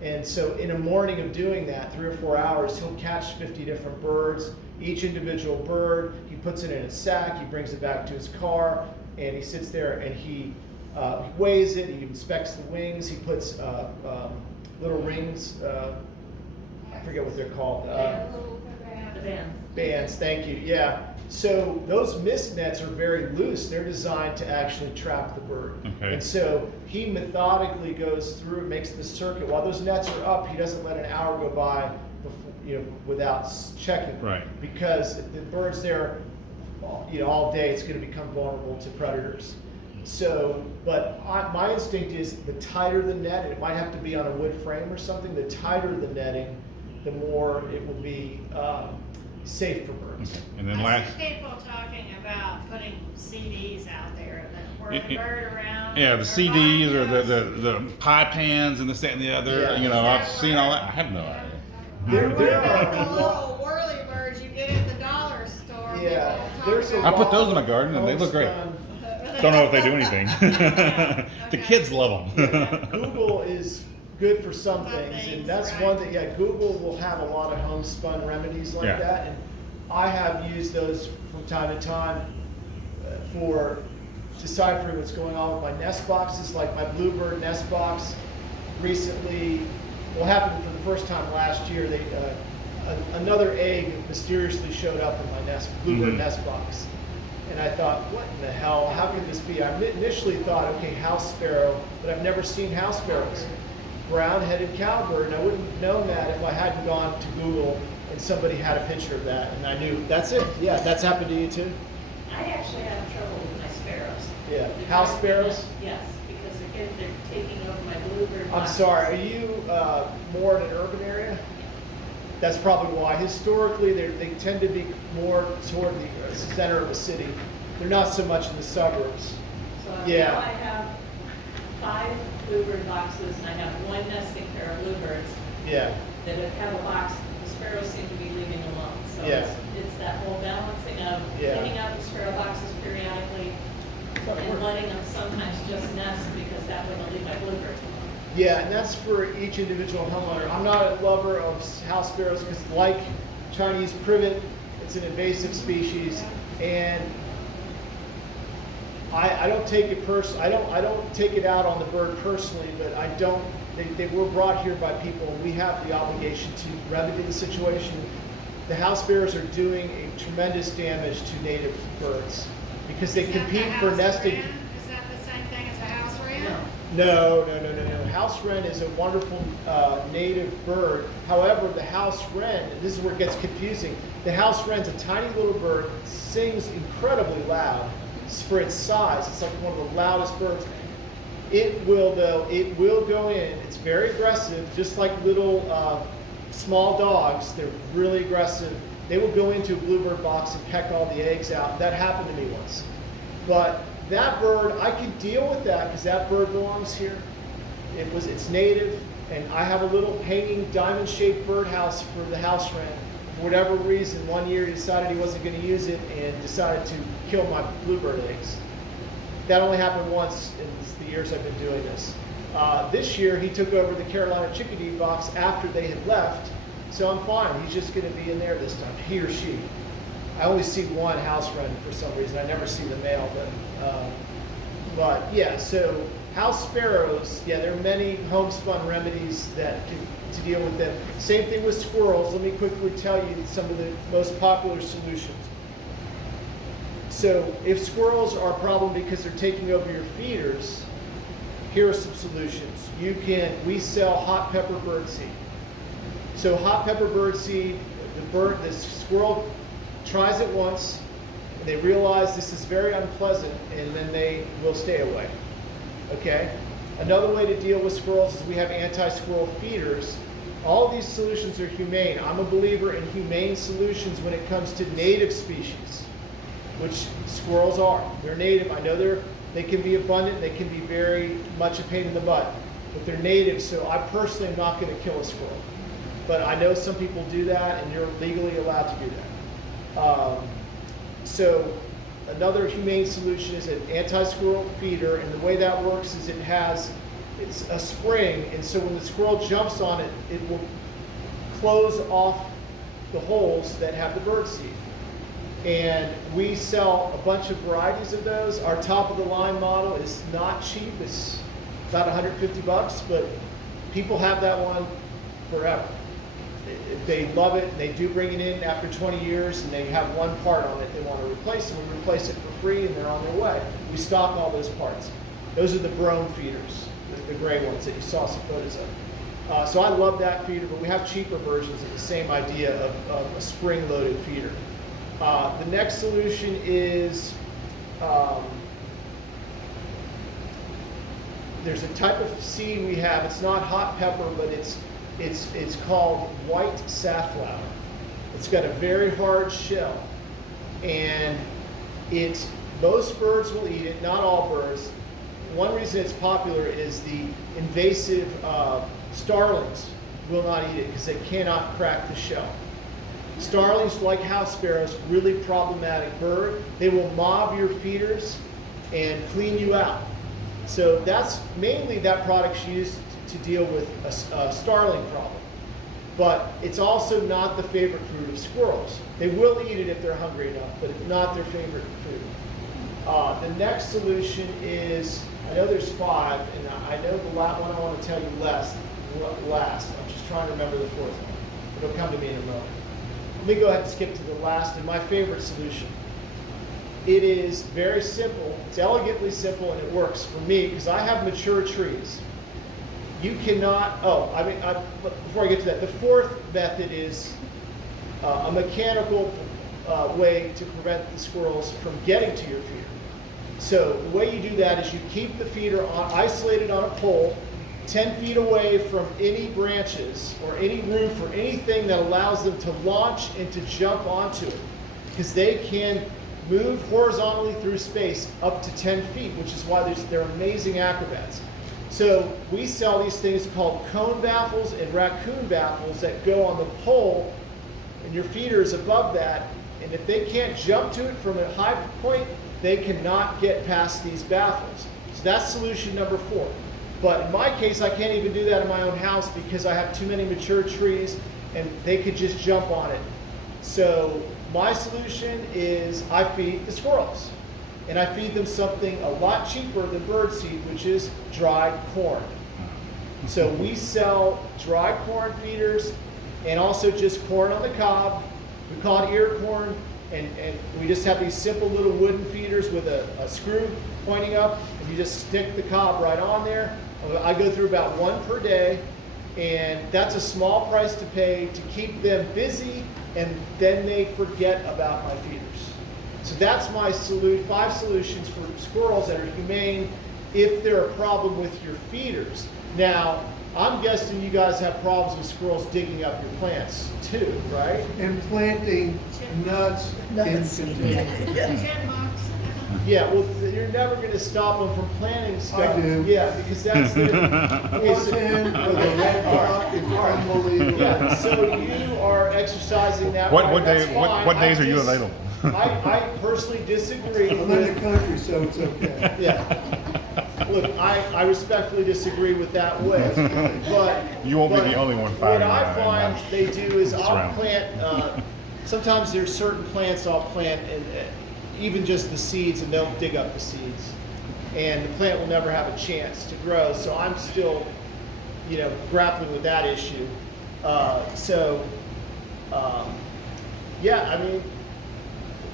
And so in a morning of doing that, 3 or 4 hours, he'll catch 50 different birds. Each individual bird, he puts it in a sack, he brings it back to his car, and he sits there and he weighs it, he inspects the wings, he puts little rings, I forget what they're called. The bands. Bands, thank you, yeah. So those mist nets are very loose. They're designed to actually trap the bird. Okay. And so he methodically goes through, makes the circuit. While those nets are up, he doesn't let an hour go by before, without checking. Right. Because if the bird's there, all day, it's going to become vulnerable to predators. So, but my instinct is the tighter the net, it might have to be on a wood frame or something, the tighter the netting, the more it will be safe for birds. Okay. And then I last. see people talking about putting CDs out there that whirl the bird around. Yeah, the or CDs or binos. the pie pans and this, that, and the other. Yeah. I've seen all that. I have no idea. There What are about a the lot. little whirly birds you get at the dollar store? Yeah, People talk there's a about- I put those in my garden and they look great. homespun- Don't know if they do anything. The kids love them. Google is good for some things, and that's one that, yeah, Google will have a lot of homespun remedies like Yeah. that, and I have used those from time to time for deciphering what's going on with my nest boxes, like my bluebird nest box. Recently, what happened for the first time last year, they another egg mysteriously showed up in my bluebird nest box. And I thought, what in the hell, how could this be? I initially thought, okay, house sparrow, but I've never seen house sparrows. Brown-headed cowbird, and I wouldn't have known that if I hadn't gone to Google and somebody had a picture of that, and I knew, that's it. Yeah, that's happened to you too? I actually have trouble with my sparrows. Yeah, house sparrows? Yes, because again, they're taking over my bluebird I'm boxes. sorry, are you more in an urban area? That's probably why. Historically, they tend to be more toward the center of the city. They're not so much in the suburbs. So Yeah. now I have 5 bluebird boxes, and I have 1 nesting pair of bluebirds Yeah, that have a box that the sparrows seem to be leaving alone. So Yeah. it's that whole balancing of Yeah. cleaning out the sparrow boxes periodically and letting them sometimes just nest because that way they'll leave my bluebirds alone. yeah, and that's for each individual homeowner. I'm not a lover of house sparrows because, like Chinese privet, it's an invasive species, and I don't take it I don't take it out on the bird personally, but I don't. They were brought here by people, and we have the obligation to remedy the situation. The house sparrows are doing a tremendous damage to native birds because they Is that compete the for house nesting. wren? Is that the same thing as a house wren? No. No. House wren is a wonderful native bird. However, the house wren, this is where it gets confusing. The house wren's a tiny little bird, sings incredibly loud for its size. It's like one of the loudest birds. It will go in. It's very aggressive, just like little small dogs. They're really aggressive. They will go into a bluebird box and peck all the eggs out. That happened to me once. But that bird, I could deal with that because that bird belongs here. It's native, and I have a little hanging diamond-shaped birdhouse for the house wren. For whatever reason, one year he decided he wasn't going to use it and decided to kill my bluebird eggs. That only happened once in the years I've been doing this. This year he took over the Carolina chickadee box after they had left, so I'm fine. He's just going to be in there this time, he or she. I only see one house wren for some reason. I never see the male, but yeah. So house sparrows, yeah, there are many homespun remedies to deal with them. Same thing with squirrels. Let me quickly tell you some of the most popular solutions. So if squirrels are a problem because they're taking over your feeders, here are some solutions. We sell hot pepper birdseed. So hot pepper birdseed, the squirrel tries it once, and they realize this is very unpleasant, and then they will stay away. Okay? Another way to deal with squirrels is we have anti-squirrel feeders. All of these solutions are humane. I'm a believer in humane solutions when it comes to native species, which squirrels are. They're native. I know they can be abundant. They can be very much a pain in the butt, but they're native. So I personally am not going to kill a squirrel, but I know some people do that, and you're legally allowed to do that. So another humane solution is an anti-squirrel feeder, and the way that works is it's a spring, and so when the squirrel jumps on it, it will close off the holes that have the birdseed. And we sell a bunch of varieties of those. Our top of the line model is not cheap. It's about 150 bucks, but people have that one forever. They love it, and they do bring it in after 20 years, and they have one part on it they want to replace, and we replace it for free, and they're on their way. We stock all those parts. Those are the brome feeders, the gray ones that you saw some photos of. So I love that feeder, but we have cheaper versions of the same idea of a spring-loaded feeder. The next solution is there's a type of seed we have. It's not hot pepper, but it's called white safflower. It's got a very hard shell, and most birds will eat it. Not all birds. One reason it's popular is the invasive starlings will not eat it because they cannot crack the shell. Starlings, like house sparrows, really problematic bird. They will mob your feeders, and clean you out. So that's mainly that product's used to deal with a starling problem. But it's also not the favorite food of squirrels. They will eat it if they're hungry enough, but it's not their favorite food. The next solution is, I know there's 5, and I know the one I want to tell you last. I'm just trying to remember the 4th one. It'll come to me in a moment. Let me go ahead and skip to the last and my favorite solution. It is very simple. It's elegantly simple, and it works for me because I have mature trees. You cannot, before I get to that, the 4th method is a mechanical way to prevent the squirrels from getting to your feeder. So the way you do that is you keep the feeder isolated on a pole 10 feet away from any branches or any roof or anything that allows them to launch and to jump onto it, because they can move horizontally through space up to 10 feet, which is why they're amazing acrobats. So we sell these things called cone baffles and raccoon baffles that go on the pole, and your feeder is above that, and if they can't jump to it from a high point, they cannot get past these baffles. So that's solution number 4. But in my case, I can't even do that in my own house because I have too many mature trees and they could just jump on it. So my solution is I feed the squirrels. And I feed them something a lot cheaper than birdseed, which is dried corn. So we sell dried corn feeders and also just corn on the cob. We call it ear corn. And we just have these simple little wooden feeders with a screw pointing up, and you just stick the cob right on there. I go through about 1 per day, and that's a small price to pay to keep them busy, and then they forget about my feeders. So that's my 5 solutions for squirrels that are humane if they're a problem with your feeders. Now, I'm guessing you guys have problems with squirrels digging up your plants too, right? And planting nuts in containers. Gem box. Yeah, well, you're never going to stop them from planting stuff. I do. Yeah, because that's the... Okay, so, 410 with a red rock is unbelievable. yeah, so you are exercising that What right. That's day? fine. What days I are you just- available? I personally disagree I'm in the with... country, so it's okay. Yeah. Look, I respectfully disagree with that way, but... You won't be but the only one What fighting I that, find man. they do is It's I'll around. plant... sometimes there's certain plants I'll plant, and even just the seeds, and they'll dig up the seeds. And the plant will never have a chance to grow, so I'm still, grappling with that issue. Yeah, I mean,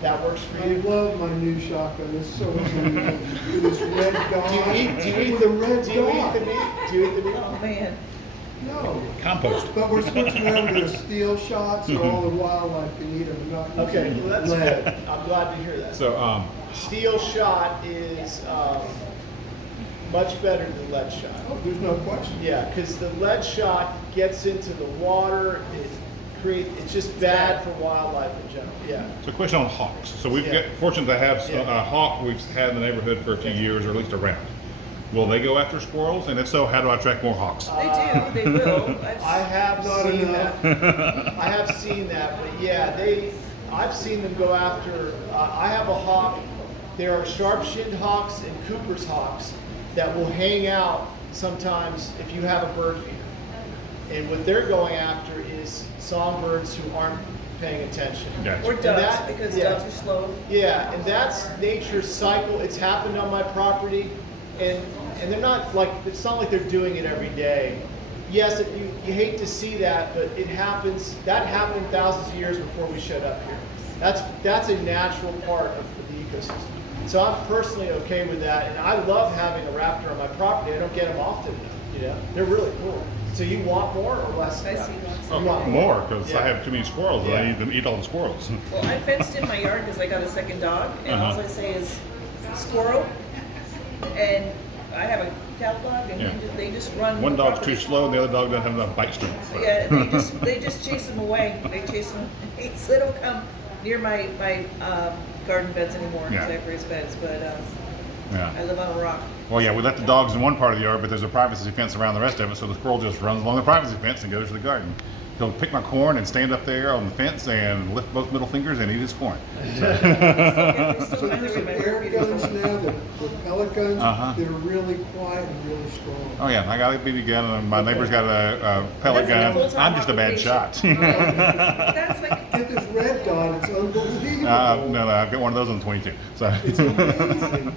that works for I you. love my new shotgun. It's so beautiful. With this red dot. Do you eat With a red do you eat dot. the meat? Do you eat the meat? Oh, man. No. Compost. But we're switching over to steel shots so all the wildlife can eat them. Not Okay, using well, that's lead. good. I'm glad to hear that. So, Steel shot is much better than lead shot. Oh, there's no question. Yeah, because the lead shot gets into the water. It's just bad for wildlife in general. Yeah. so question on hawks. So we've Yeah. got fortunate to have Yeah. a hawk we've had in the neighborhood for a few Yeah. years, or at least around. Will they go after squirrels? And if so, how do I attract more hawks? They do, they will. I have Not seen enough. that. I have seen that, but yeah, I've seen them go after. I have a hawk. There are sharp-shinned hawks and Cooper's hawks that will hang out sometimes if you have a bird feeder. And what they're going after is songbirds who aren't paying attention. Gotcha. Or And doves, that- because yeah. doves are slow. Yeah, and that's nature's cycle. It's happened on my property, and they're not like, it's not like they're doing it every day. Yes, you hate to see that, but it happens. That happened thousands of years before we showed up here. That's a natural part of the ecosystem. So I'm personally okay with that, and I love having a raptor on my property. I don't get them often enough, They're really cool. So you want more or less? I see raptors? lots. Oh, You want more, because Yeah. I have too many squirrels and I Yeah. need them to eat all the squirrels. Well, I fenced in my yard because I got a second dog, and all I say is squirrel, and I have a cattle dog, and Yeah. they just run. One the dog's property. too slow and the other dog doesn't have enough bite strength. Yeah, they just chase them away. They chase them. So they don't come near my garden beds anymore because Yeah. I have raised beds. But Yeah. I live on a rock. Well, yeah, we let the dogs in one part of the yard, but there's a privacy fence around the rest of it, so the squirrel just runs along the privacy fence and goes to the garden. He'll pick my corn and stand up there on the fence and lift both middle fingers and eat his corn. So there's some air guns now that, with pellet guns, Uh-huh. that are really quiet and really strong. Oh yeah, I got a BB gun, and my neighbor's got a pellet That's like a gun. full-time I'm just a bad shot. occupation. That's like, Get this red dot, it's unbelievable. No, I've got one of those on the 22. So. It's amazing.